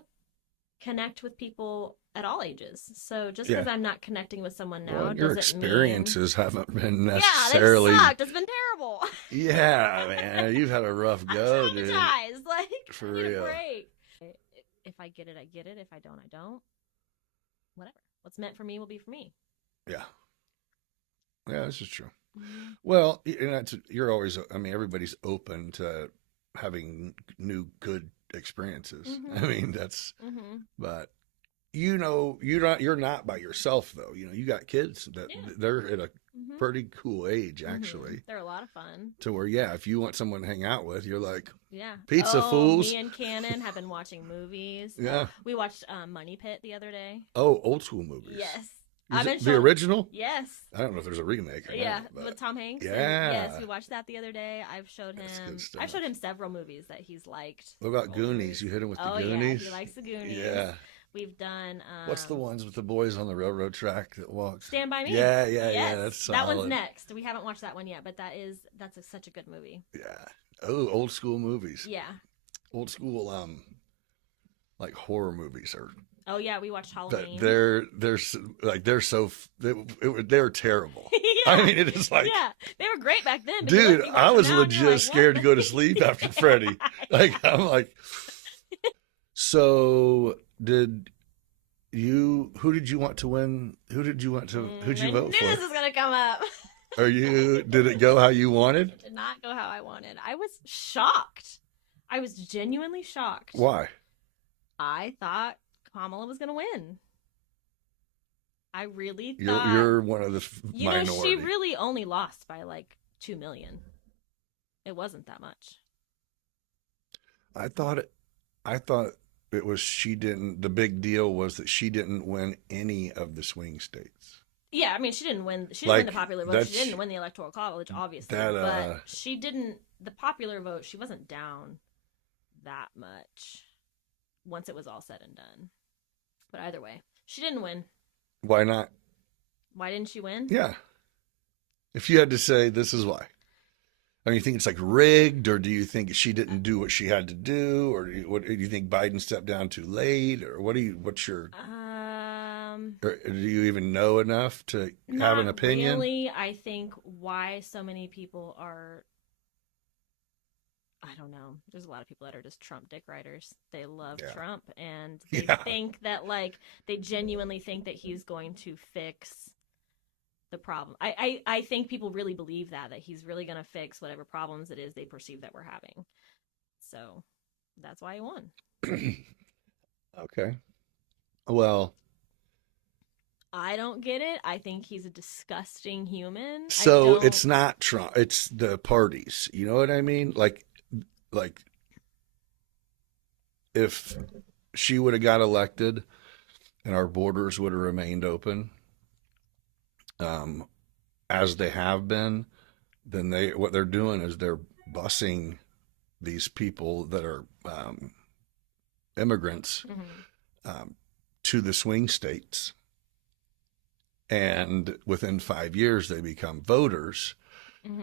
connect with people at all ages. So just because I'm not connecting with someone now, your doesn't experiences mean... haven't been necessarily. Yeah, they sucked. It's been terrible. Yeah, man, you've had a rough go, I'm dude. traumatized. Like, for I need real. a break. If I get it, I get it. If I don't, I don't. Whatever. What's meant for me will be for me. Yeah. Yeah, this is true. Mm-hmm. Well, you're always. I mean, everybody's open to having new good experiences. Mm-hmm. I mean, that's. Mm-hmm. But you're not by yourself though. You got kids that they're at a pretty cool age actually. Mm-hmm. They're a lot of fun. To where if you want someone to hang out with, you're like pizza fools. Me and Cannon have been watching movies. Yeah, we watched Money Pit the other day. Oh, old school movies. Yes. The original? Yes. I don't know if there's a remake or not, but... with Tom Hanks. Yeah. Yes, we watched that the other day. I've showed him several movies that he's liked. What about Goonies? You hit him with the Goonies? Yeah, he likes the Goonies. Yeah. We've done what's the ones with the boys on the railroad track that walk? Stand By Me. Yeah, that's solid. That one's next. We haven't watched that one yet, but that's such a good movie. Yeah. Oh, old school movies. Yeah. Old school like horror movies are. Oh yeah, we watched Halloween. They're terrible. Yeah. I mean, it is like they were great back then. Dude, I was legit scared to go to sleep after Freddy. I'm like, so who did you want to win? Who'd you vote for? This is gonna come up. Did it go how you wanted? It did not go how I wanted. I was shocked. I was genuinely shocked. Why? I thought Kamala was going to win. I really thought... You're one of the minority. She really only lost by like 2 million. It wasn't that much. I thought it was the big deal was that she didn't win any of the swing states. Yeah, I mean, she didn't win. She didn't win the popular vote. She didn't win the electoral college, obviously. But she didn't the popular vote, she wasn't down that much once it was all said and done. But either way, she didn't win. Why not? Why didn't she win? Yeah. If you had to say, this is why. I mean, you think it's like rigged, or do you think she didn't do what she had to do, or do you think Biden stepped down too late, or what's your, or do you even know enough to have an opinion? Really, I think why so many people are, I don't know. There's a lot of people that are just Trump dick riders. They love Trump, and they think that, like, they genuinely think that he's going to fix the problem. I think people really believe that he's really going to fix whatever problems it is they perceive that we're having. So that's why he won. Okay. Well, I don't get it. I think he's a disgusting human. So it's not Trump, it's the parties. You know what I mean? Like if she would have got elected and our borders would have remained open, as they have been, then what they're doing is they're busing these people that are immigrants to the swing states, and within 5 years they become voters.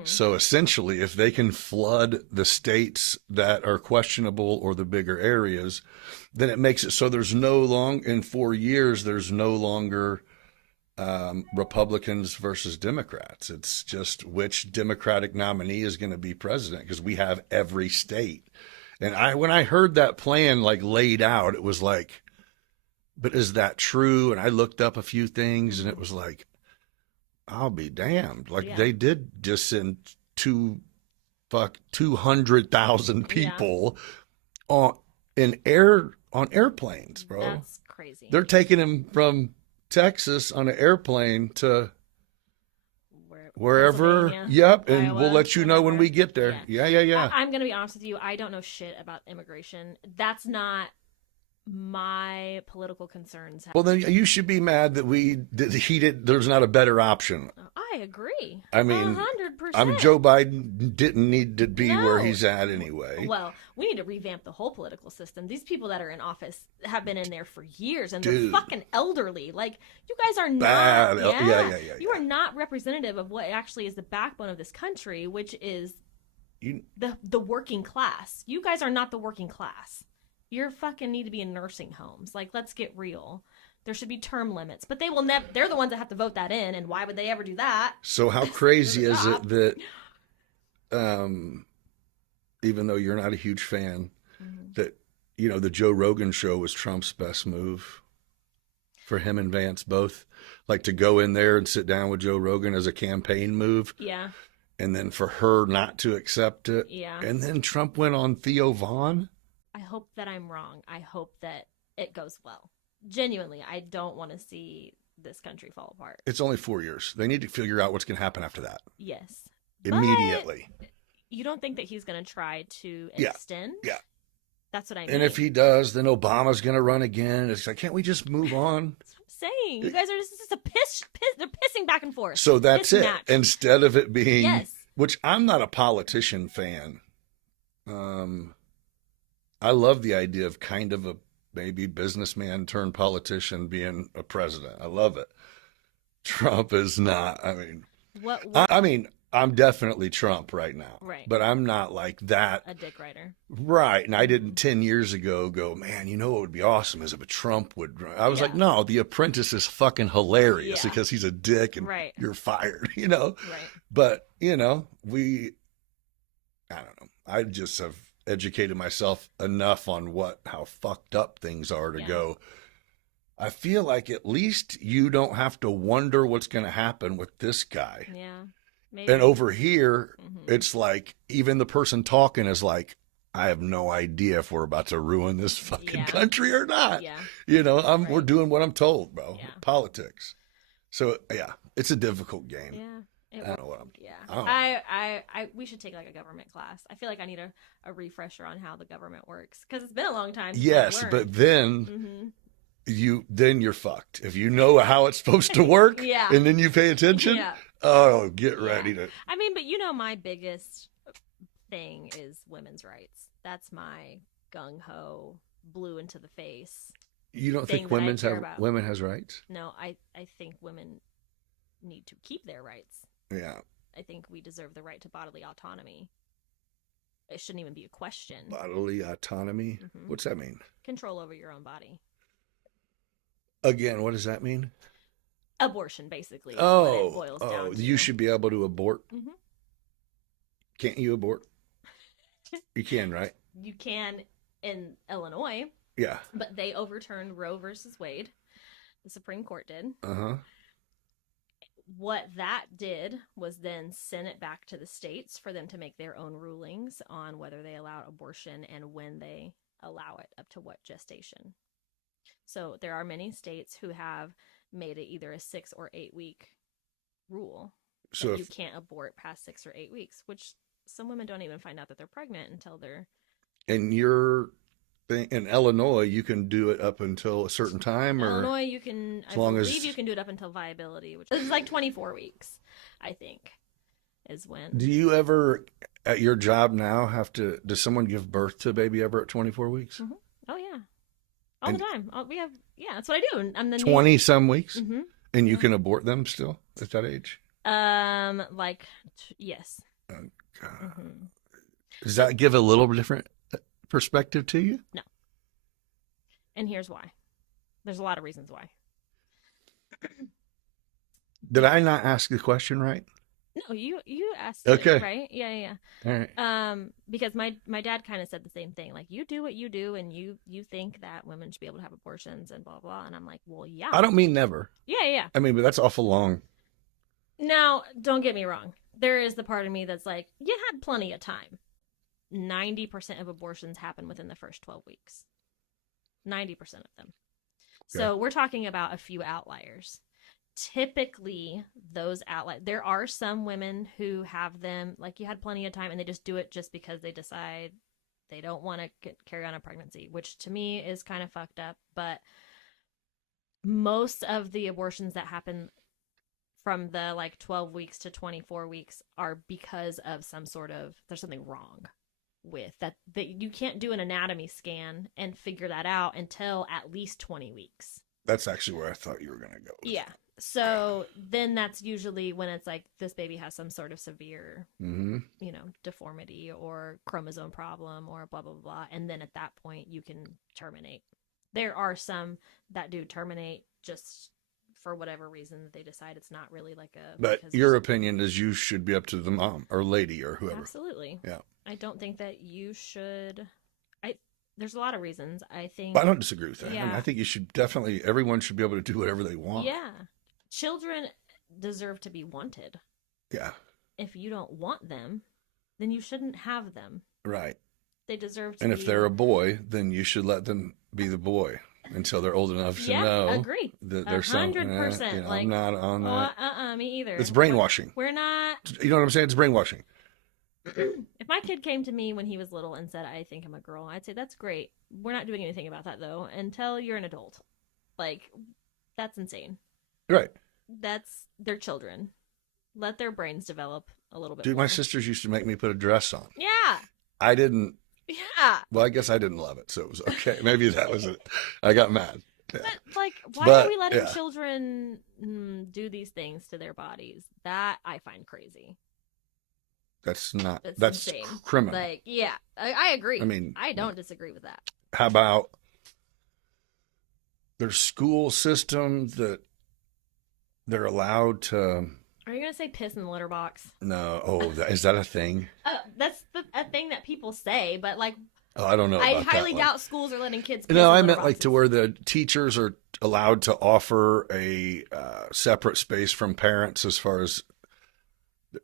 So essentially, if they can flood the states that are questionable or the bigger areas, then it makes it so there's in 4 years there's no longer Republicans versus Democrats. It's just which Democratic nominee is going to be president, because we have every state. And when I heard that plan like laid out, it was like, but is that true? And I looked up a few things, and it was like, I'll be damned. Like they did just send 200,000 people on airplanes, bro. That's crazy. They're taking them from Texas on an airplane to wherever. Yep. And Iowa, we'll let you know when we get there. Yeah. I'm going to be honest with you. I don't know shit about immigration. That's not my political concerns. Well, then you should be mad that there's not a better option. I agree. I mean, 100%. Joe Biden didn't need to be where he's at anyway. Well, we need to revamp the whole political system. These people that are in office have been in there for years, and they're fucking elderly. Like, you guys are not. You are not representative of what actually is the backbone of this country, which is the working class. You guys are not the working class. You fucking need to be in nursing homes. Like, let's get real. There should be term limits, but they will never. They're the ones that have to vote that in, and why would they ever do that? So how crazy is it that, even though you're not a huge fan, that the Joe Rogan show was Trump's best move for him and Vance both, like to go in there and sit down with Joe Rogan as a campaign move. Yeah. And then for her not to accept it. Yeah. And then Trump went on Theo Vaughn. I hope that I'm wrong. I hope that it goes well. Genuinely, I don't want to see this country fall apart. It's only 4 years. They need to figure out what's going to happen after that. Yes. Immediately. But you don't think that he's going to try to extend? Yeah. That's what I mean. And if he does, then Obama's going to run again. It's like, can't we just move on? That's what I'm saying. You guys are just a piss. They're pissing back and forth. So that's it. Match. Instead of it being, which I'm not a politician fan. I love the idea of kind of a maybe businessman turned politician being a president. I love it. Trump is not. I mean, I mean, I'm definitely Trump right now. Right. But I'm not like that. A dick rider. Right. And I didn't 10 years ago go, man, what would be awesome is if a Trump would run. I was like, no, The Apprentice is fucking hilarious because he's a dick and you're fired, Right. But, I don't know. I just have educated myself enough on how fucked up things are to go, I feel like at least you don't have to wonder what's going to happen with this guy. Yeah. Maybe. And over here, it's like, even the person talking is like, I have no idea if we're about to ruin this fucking country or not. Yeah. We're doing what I'm told, bro. Yeah. Politics. So it's a difficult game. Yeah. I don't know what I'm. Yeah, we should take like a government class. I feel like I need a refresher on how the government works because it's been a long time. Yes, but then you're fucked if you know how it's supposed to work. And then you pay attention. Oh, get ready to. I mean, but my biggest thing is women's rights. That's my gung-ho, blue into the face. You don't thing think that I women care have about. women has rights? No, I think women need to keep their rights. Yeah. I think we deserve the right to bodily autonomy. It shouldn't even be a question. Bodily autonomy. Mhm. What's that mean? Control over your own body. Again, what does that mean? Abortion, basically, is what it Oh, boils down to. you should be able to abort. Mhm. Can't you abort? You can, right? You can in Illinois, Yeah. but they overturned Roe versus Wade. The Supreme Court did. Uh-huh. What that did was then send it back to the states for them to make their own rulings on whether they allow abortion and when they allow it, up to what gestation. So there are many states who have made it either a 6 or 8 week rule. So that you if, can't abort past 6 or 8 weeks, which some women don't even find out that they're pregnant until they're... in your thing in Illinois, you can do it up until a certain time, or Illinois, you can, I long believe as- you can do it up until viability, which is like 24 weeks, I think, is when. do you ever at your job now have to? Does someone give birth to a baby ever at 24 weeks? Mhm. Oh yeah, all And- the time. We have, yeah, that's what I do. I'm the 20 some weeks, Mm-hmm. and you can abort them still at that age. Yes. God. Mhm. Does that give a little different perspective to you? And here's why. There's a lot of reasons why. Did I not ask the question right? No, you asked Okay. it, right? Yeah. All right. Because my dad kind of said the same thing. Like, you do what you do, and you think that women should be able to have abortions and blah blah. And I'm like, well, yeah. I don't mean never. Yeah. I mean, but that's awful long. Now, don't get me wrong. There is the part of me that's like, you had plenty of time. 90% of abortions happen within the first 12 weeks. 90% of them. So we're talking about a few outliers. Typically, those outliers, there are some women who have them, like, you had plenty of time, and they just do it just because they decide they don't want to carry on a pregnancy, which to me is kind of fucked up. But most of the abortions that happen from the like 12 weeks to 24 weeks are because of some sort of, there's something wrong with that you can't do an anatomy scan and figure that out until at least 20 weeks. That's actually where I thought you were going to go. Yeah. So then that's usually when it's like, this baby has some sort of severe, Mm-hmm. deformity or chromosome problem or blah, blah, blah. And then at that point you can terminate. There are some that do terminate just for whatever reason that they decide it's not really like a... But because your there's- opinion is you should be up to the mom or lady or whoever. Absolutely. Yeah. I don't think that you should... There's a lot of reasons. I think... But I don't disagree with that. I mean, Yeah. I think you should definitely, everyone should be able to do whatever they want. Yeah. Children deserve to be wanted. Yeah. If you don't want them, then you shouldn't have them. Right. They deserve to And be... if they're a boy, then you should let them be the boy until they're old enough to yeah, know agree. that there's some. 100%, I'm not on that. Me either. It's brainwashing. We're not... You know what I'm saying? It's brainwashing. If my kid came to me when he was little and said, I think I'm a girl, I'd say, that's great. We're not doing anything about that, though, until you're an adult. Like, that's insane. Right. That's their children. Let their brains develop a little bit Dude, more. my sisters used to make me put a dress on. Yeah. I didn't. Yeah. Well, I guess I didn't love it, so it was okay. Maybe that was it. I got mad. Yeah. But, like, why But, are we letting yeah. children do these things to their bodies? That I find crazy. That's not. That's That's insane. criminal. Like, yeah, I agree. I mean, I don't disagree with that. how about there's school systems that they're allowed to? Are you going to say piss in the litter box? No. Oh, is that a thing? That's a thing that people say, but, like, Oh, I don't know. I about highly that one. doubt schools are letting kids piss No, in I litter meant like to boxes. where the teachers are allowed to offer a separate space from parents as far as,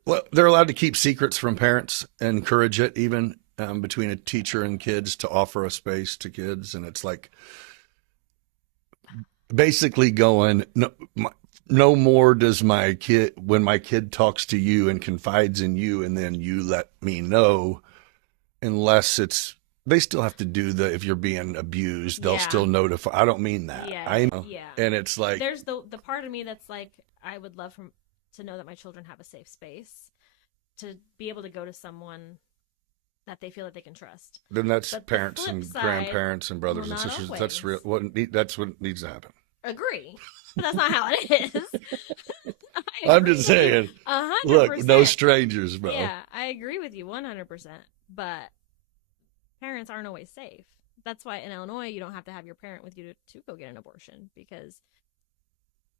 well, they're allowed to keep secrets from parents, encourage it even between a teacher and kids to offer a space to kids. And it's like basically going, no more does my kid, when my kid talks to you and confides in you and then you let me know, unless it's, they still have to do the, if you're being abused, they'll Yeah. still notify. I don't mean that. Yeah, know. yeah. And it's like, There's the part of me that's like, I would love to know that my children have a safe space, to be able to go to someone that they feel that they can trust. Then that's But the parents flip and side, grandparents and brothers well, and not sisters. always. That's what needs to happen. Agree. But that's not how it is. I'm just saying. 100%. Look, no strangers, bro. Yeah, I agree with you 100%. But parents aren't always safe. That's why in Illinois you don't have to have your parent with you to go get an abortion, because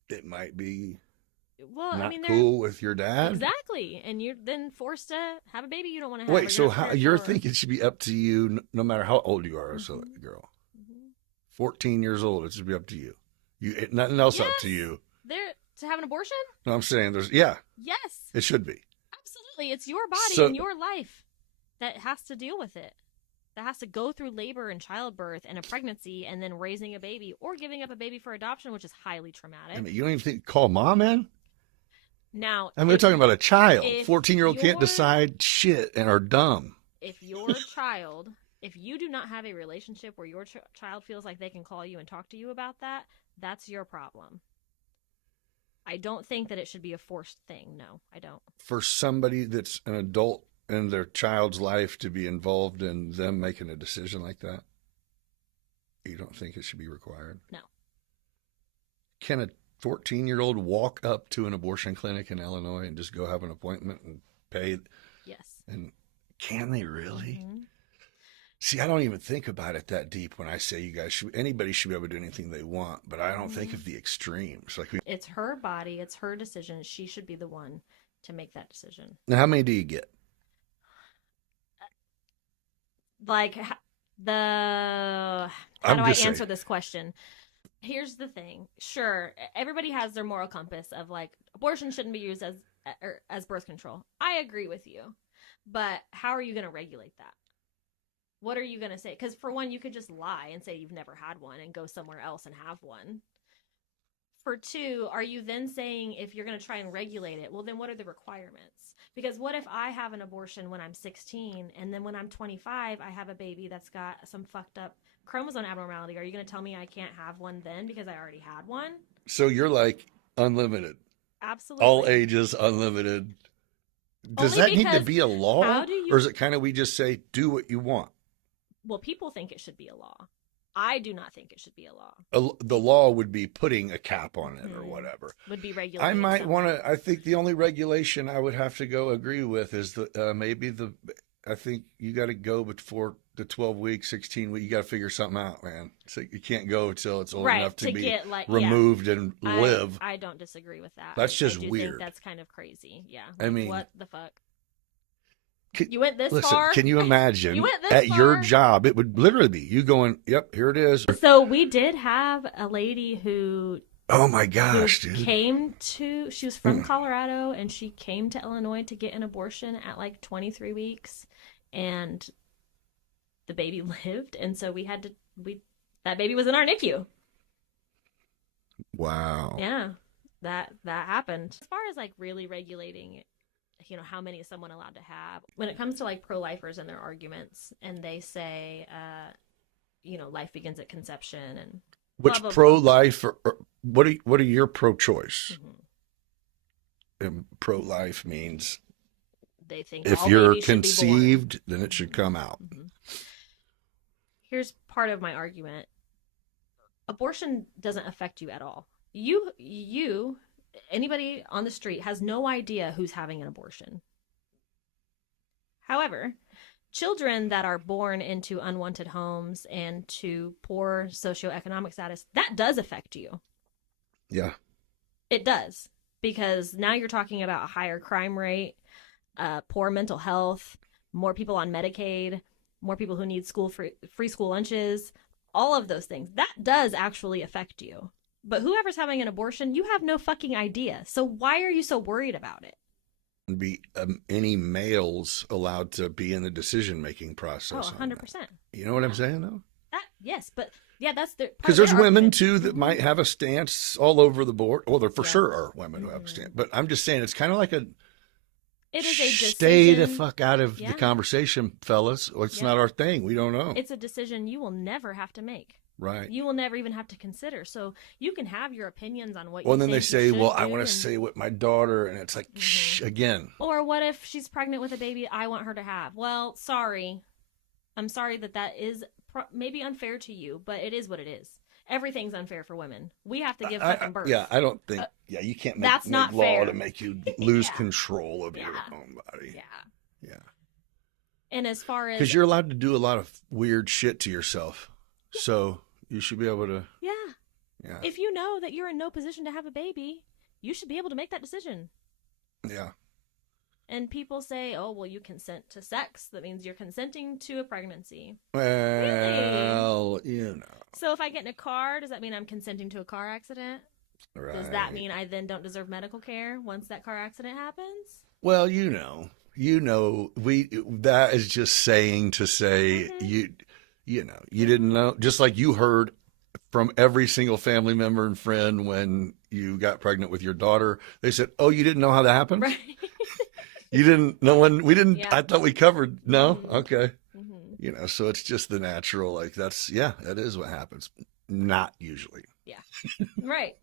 It might be well, not I mean, they're cool with your dad. exactly, and you're then forced to have a baby you don't want to have. or Wait, you're so not how prepared you're for. thinking it should be up to you, no matter how old you are, so Mhm. girl, Mhm. 14 years old, it should be up to you. Nothing else up to Yes. you. There to have an abortion? No, I'm saying Yes, it should be. absolutely. It's your body So- and your life that has to deal with it. That has to go through labor and childbirth and a pregnancy and then raising a baby or giving up a baby for adoption, which is highly traumatic. I mean, you don't even call mom in? Now, I mean, we're talking about a child. if 14-year-old can't you're- decide shit and are dumb. if your child, if you do not have a relationship where your child feels like they can call you and talk to you about that, that's your problem. I don't think that it should be a forced thing. No, I don't. For somebody that's an adult in their child's life to be involved in them making a decision like that, you don't think it should be required? No. Can a 14-year-old walk up to an abortion clinic in Illinois and just go have an appointment and pay? Yes. And can they really? Mhm. See, I don't even think about it that deep when I say anybody should be able to do anything they want, but I don't think of the extremes. Like, It's her body. It's her decision. She should be the one to make that decision. now, how many do you get? Like how do I'm I just answer saying. this question? Here's the thing. Sure, everybody has their moral compass of like abortion shouldn't be used as birth control. I agree with you. But how are you going to regulate that? What are you going to say? Because for one, you could just lie and say you've never had one and go somewhere else and have one. For two, are you then saying if you're going to try and regulate it, well, then what are the requirements? Because what if I have an abortion when I'm 16 and then when I'm 25, I have a baby that's got some fucked up chromosome abnormality? Are you going to tell me I can't have one then because I already had one? So you're like unlimited, Absolutely. all ages, unlimited. Does Only that need to because be a law? how do you- Or is it kind of we just say, do what you want? Well, people think it should be a law. I do not think it should be a law. The law would be putting a cap on it or Mhm. whatever. Would be regulated. I might somehow. want to. I think the only regulation I would have to go agree with is I think you got to go before the 12 week, 16 week. You got to figure something out, man. So you can't go until it's old right enough to be get like removed and yeah, live. I don't disagree with that. That's just I do weird. Think that's kind of crazy. Yeah. I mean, what the fuck? Can- You went this Listen, far. can you imagine You went this at your far? job? It would literally be you going, "Yep, here it is." So we did have a lady who Oh my gosh, dude! she was from Colorado and she came to Illinois to get an abortion at like 23 weeks and the baby lived, and so that baby was in our NICU. Wow. Yeah. That happened. As far as like really regulating, how many is someone allowed to have? When it comes to like pro-lifers and their arguments, and they say, life begins at conception, and Which blah, blah, blah. pro-life or what are your pro-choice? Mhm. And pro-life means They think if all you're babies should be born. conceived, then it should come out. Mhm. Here's part of my argument. Abortion doesn't affect you at all. Anybody on the street has no idea who's having an abortion. However, children that are born into unwanted homes and to poor socioeconomic status, that does affect you. Yeah. It does. Because now you're talking about a higher crime rate, poor mental health, more people on Medicaid, more people who need free school lunches, all of those things. That does actually affect you. But whoever's having an abortion, you have no fucking idea. So why are you so worried about it? Be any males allowed to be in the decision-making process? Oh, 100%. You know what I'm saying, though? Yes, but yeah, that's the Because there's women too that might have a stance all over the board. Well, there for Yeah. sure are women who have a stance. But I'm just saying it's kind of like It is a decision. stay the fuck out of Yeah. the conversation, fellas. Well, it's Yeah. not our thing. We don't know. It's a decision you will never have to make. Right. You will never even have to consider. So you can have your opinions on what Well, you and then they think say, you should well, I do want to and- stay with my daughter. And it's like, shh, again. Or what if she's pregnant with a baby I want her to have? Well, sorry. I'm sorry that is maybe unfair to you, but it is what it is. Everything's unfair for women. We have to give fucking birth. Yeah, I don't think, you can't make, that's not law fair. to make you lose Yeah. control of your Yeah. own body. Yeah. Yeah. And as far as Because you're allowed to do a lot of weird shit to yourself. So you should be able to, yeah, yeah. if you know that you're in no position to have a baby, you should be able to make that decision. Yeah. And people say, oh, well, you consent to sex. That means you're consenting to a pregnancy. Well, you know. So if I get in a car, does that mean I'm consenting to a car accident? Right. Does that mean I then don't deserve medical care once that car accident happens? Well, that is just saying to say, you didn't know, just like you heard from every single family member and friend when you got pregnant with your daughter, they said, oh, you didn't know how that happened? Right. You didn't know when we didn't, Yeah. I thought we covered. No. Mhm. Okay. Mm-hmm. So it's just the natural, like that is what happens. Not usually. Yeah. Right.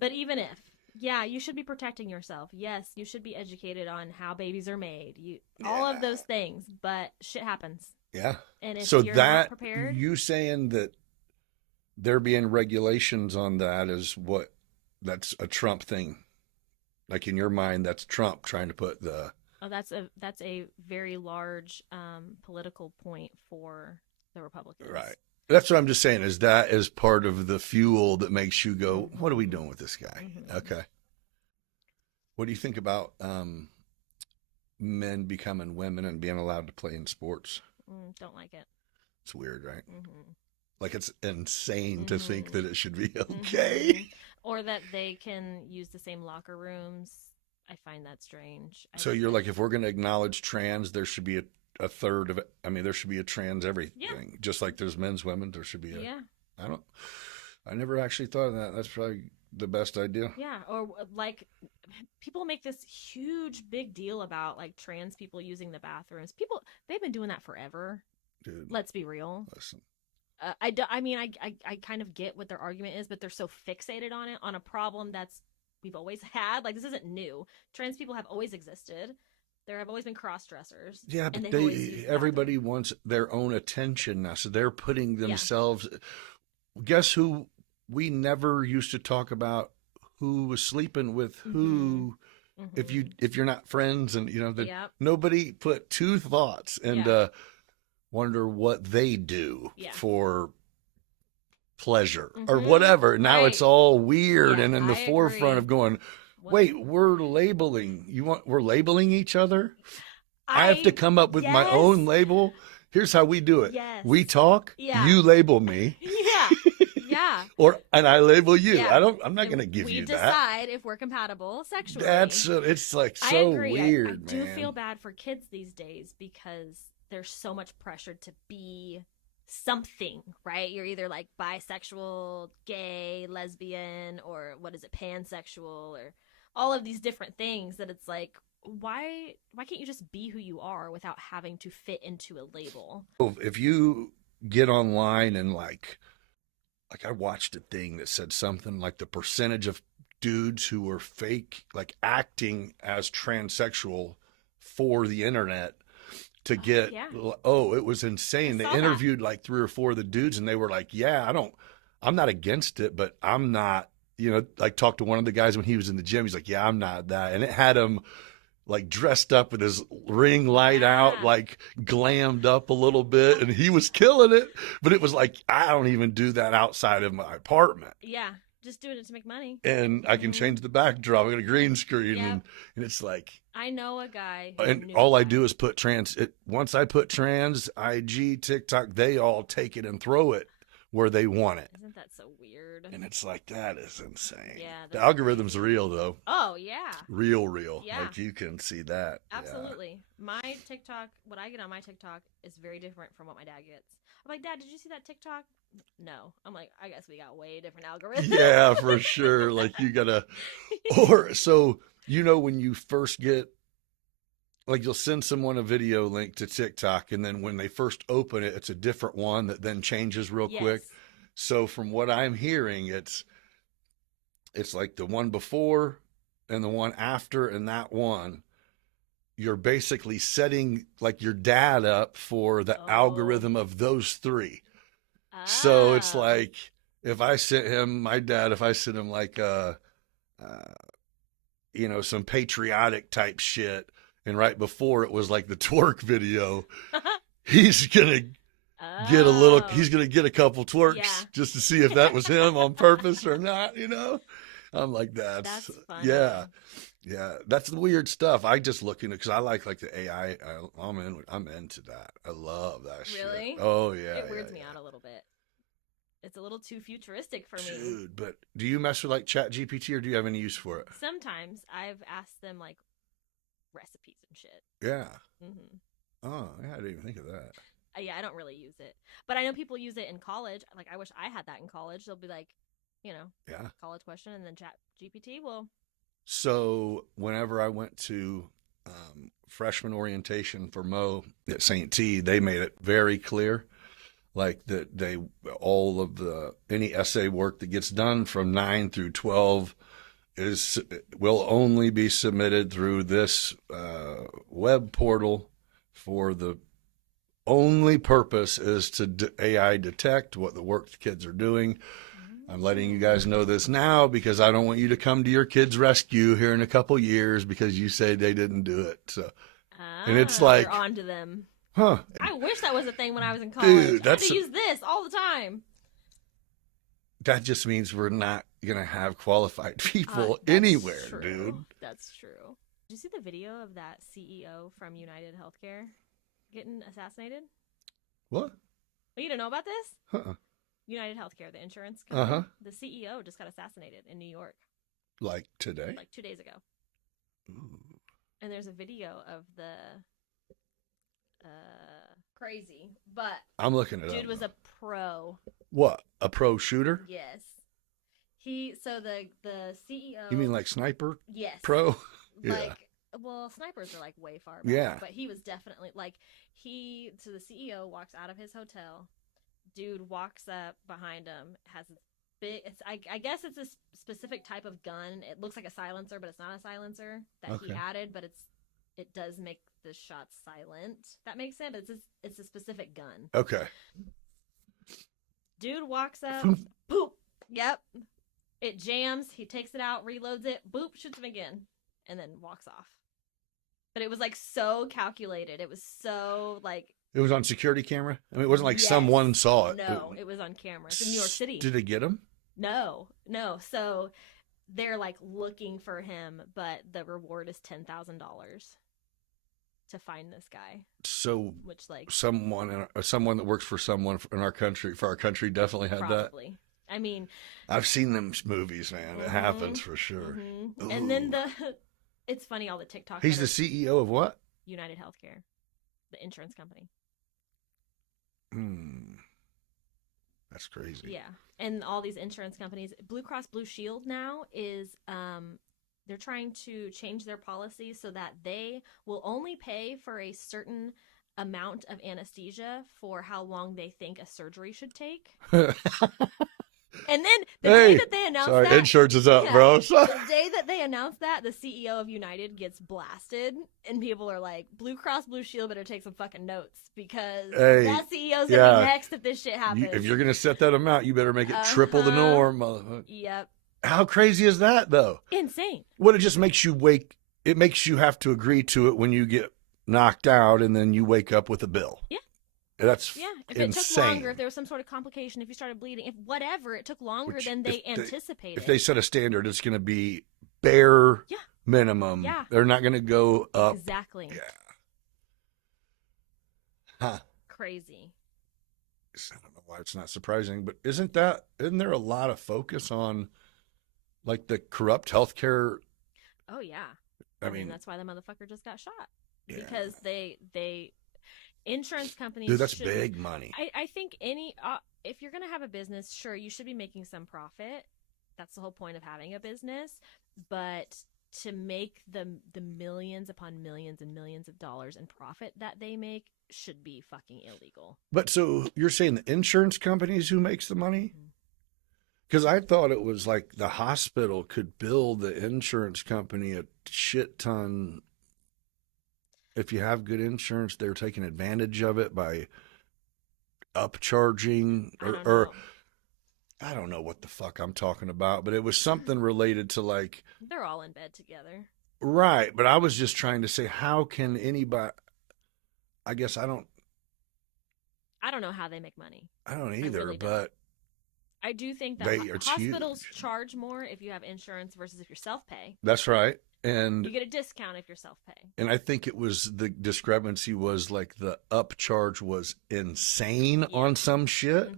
But even if, you should be protecting yourself. Yes, you should be educated on how babies are made. All of those things, but shit happens. Yeah. And if So you're that, not prepared, you saying that there being regulations on that that's a Trump thing. Like in your mind, that's Trump trying to put the. oh, that's a very large political point for the Republicans. Right. That's what I'm just saying is that is part of the fuel that makes you go, what are we doing with this guy? Mhm. Okay. What do you think about men becoming women and being allowed to play in sports? Don't like it. It's weird, right? Mm-hmm. Like it's insane to think that it should be Mhm. okay. Or that they can use the same locker rooms. I find that strange. So you're like, if we're going to acknowledge trans, there should be a third of it. I mean, there should be a trans everything. Just like there's men's, women, there should be a. Yeah. I never actually thought of that. That's probably the best idea. Yeah. Or like people make this huge big deal about like trans people using the bathrooms. They've been doing that forever. Dude, Let's be real. listen. I kind of get what their argument is, but they're so fixated on it, on a problem we've always had. Like, this isn't new. Trans people have always existed. There have always been cross-dressers. Yeah, and but they've always used the everybody bathroom. wants their own attention now. So they're putting themselves. Guess who we never used to talk about who was sleeping with who. Mhm. If you're not friends and Yep. nobody put two thoughts and wonder what they do for pleasure or whatever. Now it's all weird and in the forefront of going, wait, we're labeling we're labeling each other. I have to come up with my own label. Here's how we do it. Yes. We talk, you label me. Yeah. Yeah. And I label you. Yeah. I'm not going to give you We that. decide if we're compatible sexually. It's like so I agree. weird, I do man. feel bad for kids these days because there's so much pressure to be something, right? You're either like bisexual, gay, lesbian, or what is it, pansexual, or all of these different things that it's like, why can't you just be who you are without having to fit into a label? If you get online and like I watched a thing that said something like the percentage of dudes who were fake, like acting as transsexual for the internet to get, it was insane. They interviewed like 3 or 4 of the dudes and they were like, I'm not against it, but I'm not, like talked to one of the guys when he was in the gym. He's like, I'm not that. And it had him like dressed up with his ring light out, like glammed up a little bit, and he was killing it. But it was like, I don't even do that outside of my apartment. Yeah, just doing it to make money. And I can change the backdrop. I got a green screen, and it's like. I know a guy. And all I do is put once I put trans, IG, TikTok, they all take it and throw it where they want it. Isn't that so weird? And it's like, that is insane. Yeah. The algorithm's real, though. Oh, yeah. Real. Yeah. Like, you can see that. Absolutely. Yeah. My TikTok, what I get on my TikTok is very different from what my dad gets. I'm like, Dad, did you see that TikTok? No. I'm like, I guess we got way different algorithms. Yeah, for sure. Like, you gotta, when you first get, like, you'll send someone a video link to TikTok, and then when they first open it, it's a different one that then changes real quick. So from what I'm hearing, it's like the one before and the one after and that one. You're basically setting like your dad up for the algorithm of those three. So it's Oh. like if I sent him my dad, if I sent him like some patriotic type shit, and right before it was like the twerk video, he's gonna get a little. He's gonna get a couple twerks just to see if that was him on purpose or not. I'm like That's funny. Yeah, that's the weird stuff. I just look into because I like the AI. I'm into that. I love that shit. Really? Oh yeah. It weirds me out a little bit. It's a little too futuristic for me. Dude, but do you mess with like Chat GPT or do you have any use for it? Sometimes I've asked them like recipes and shit. Yeah. Mm-hmm. Oh, yeah, I didn't even think of that. Yeah, I don't really use it, but I know people use it in college. Like, I wish I had that in college. They'll be like, Yeah. college question, and then Chat GPT will. So whenever I went to freshman orientation for Mo at St. T, they made it very clear, like that all of any essay work that gets done from 9 through 12 will only be submitted through this web portal for the only purpose is to AI detect what the work the kids are doing. I'm letting you guys know this now because I don't want you to come to your kids' rescue here in a couple years because you say they didn't do it. So, and it's like, you're on to them. huh? I wish that was a thing when I was in college. Dude, I had to use this all the time. That just means we're not gonna have qualified people That's anywhere, true. dude. That's true. Did you see the video of that CEO from United Healthcare getting assassinated? What? Well, you don't know about this? Huh? United Healthcare, the insurance company. Uh-huh. The CEO just got assassinated in New York Like today? like 2 days ago. Ooh. And there's a video of the crazy, but I'm looking it up. dude was a pro. What? A pro shooter? Yes. So the CEO. You mean like sniper Yes. pro? Like, well, snipers are like way far back. Yeah. But he was definitely like so the CEO walks out of his hotel. Dude walks up behind him, has this big, I guess it's a specific type of gun. It looks like a silencer, but it's not a silencer that he added, but it does make the shots silent. That makes sense. It's a specific gun. Okay. Dude walks up, boop, yep. It jams, he takes it out, reloads it, boop, shoots him again, and then walks off. But it was like so calculated. It was so like. It was on security camera? I mean, it wasn't like Yes. someone saw it. No, it was on camera. It's in New York City. Did it get him? No. So they're like looking for him, but the reward is $10,000 to find this guy. So, which like someone that works for someone in our country, definitely had probably. that. I mean, I've seen them movies, man. It happens for sure. Mm-hmm. And then it's funny, all the TikTok. He's the CEO of what? United Healthcare, the insurance company. That's crazy. Yeah. And all these insurance companies, Blue Cross Blue Shield now is they're trying to change their policy so that they will only pay for a certain amount of anesthesia for how long they think a surgery should take. And then the day that they announced that, insurance is up, bro. The day that they announced that, the CEO of United gets blasted, and people are like, "Blue Cross Blue Shield better take some fucking notes because that CEO's gonna be next if this shit happens." If you're gonna set that amount, you better make it triple the norm, motherfucker. Yep. How crazy is that, though? Insane. Well, it just makes you it makes you have to agree to it when you get knocked out, and then you wake up with a bill. Yeah. That's if insane. it took longer, if there was some sort of complication, if you started bleeding, if whatever, it took longer than they anticipated. If they set a standard, it's going to be bare minimum. Yeah. They're not going to go up. Exactly. Yeah. Huh. Crazy. I don't know why it's not surprising, but isn't there a lot of focus on like the corrupt healthcare? Oh yeah. I mean that's why the motherfucker just got shot. Yeah. Because they insurance companies. Dude, that's big money. I think if you're gonna have a business, sure, you should be making some profit. That's the whole point of having a business. But to make the millions upon millions and millions of dollars in profit that they make should be fucking illegal. But so you're saying the insurance companies who makes the money? Mm-hmm. Because I thought it was like the hospital could bill the insurance company a shit ton. If you have good insurance, they're taking advantage of it by upcharging or I don't know what the fuck I'm talking about, but it was something related to like they're all in bed together. Right, but I was just trying to say, how can anybody? I guess I don't know how they make money. I don't either, really but I do think that hospitals charge more if you have insurance versus if you're self-pay. That's right. And you get a discount if you're self-pay. And I think it was the discrepancy was like the upcharge was insane on some shit,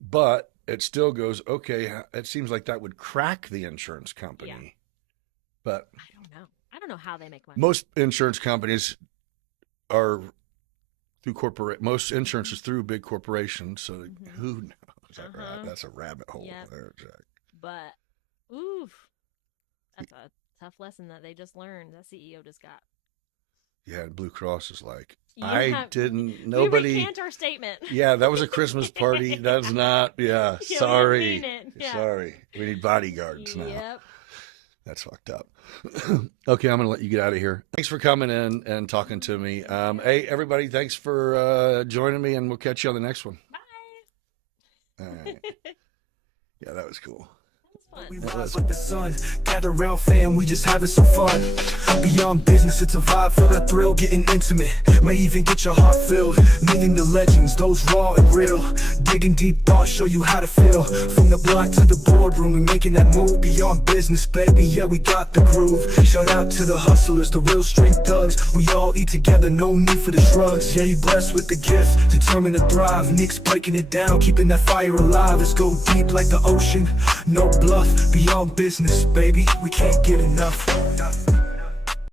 but it still goes, okay, it seems like that would crack the insurance company. Yeah. But I don't know how they make money. Most insurance companies are through most insurance is through big corporations, so who knows? That's a rabbit hole there, Jack. But oof. That's a tough lesson that they just learned. That CEO just got. Yeah, and Blue Cross is like, nobody. We recant our statement. Yeah, that was a Christmas party. That's not. Yeah, sorry. Sorry. We need bodyguards now. Yep. That's fucked up. Okay, I'm gonna let you get out of here. Thanks for coming in and talking to me. Hey, everybody, thanks for joining me, and we'll catch you on the next one. Bye. All right. Yeah, that was cool. We rise like the sun, gather round fam, we just having some fun. Beyond business, it's a vibe, feel that thrill, getting intimate. May even get your heart filled, meeting the legends, those raw and real. Digging deep thoughts, show you how to feel. From the block to the boardroom, we making that move. Beyond business, baby, yeah, we got the groove. Shout out to the hustlers, the real street thugs. We all eat together, no need for the shrugs. Yeah, you blessed with the gift, determined to thrive. Nick's breaking it down, keeping that fire alive. Let's go deep like the ocean, no bluff. Beyond business, baby, we can't get enough.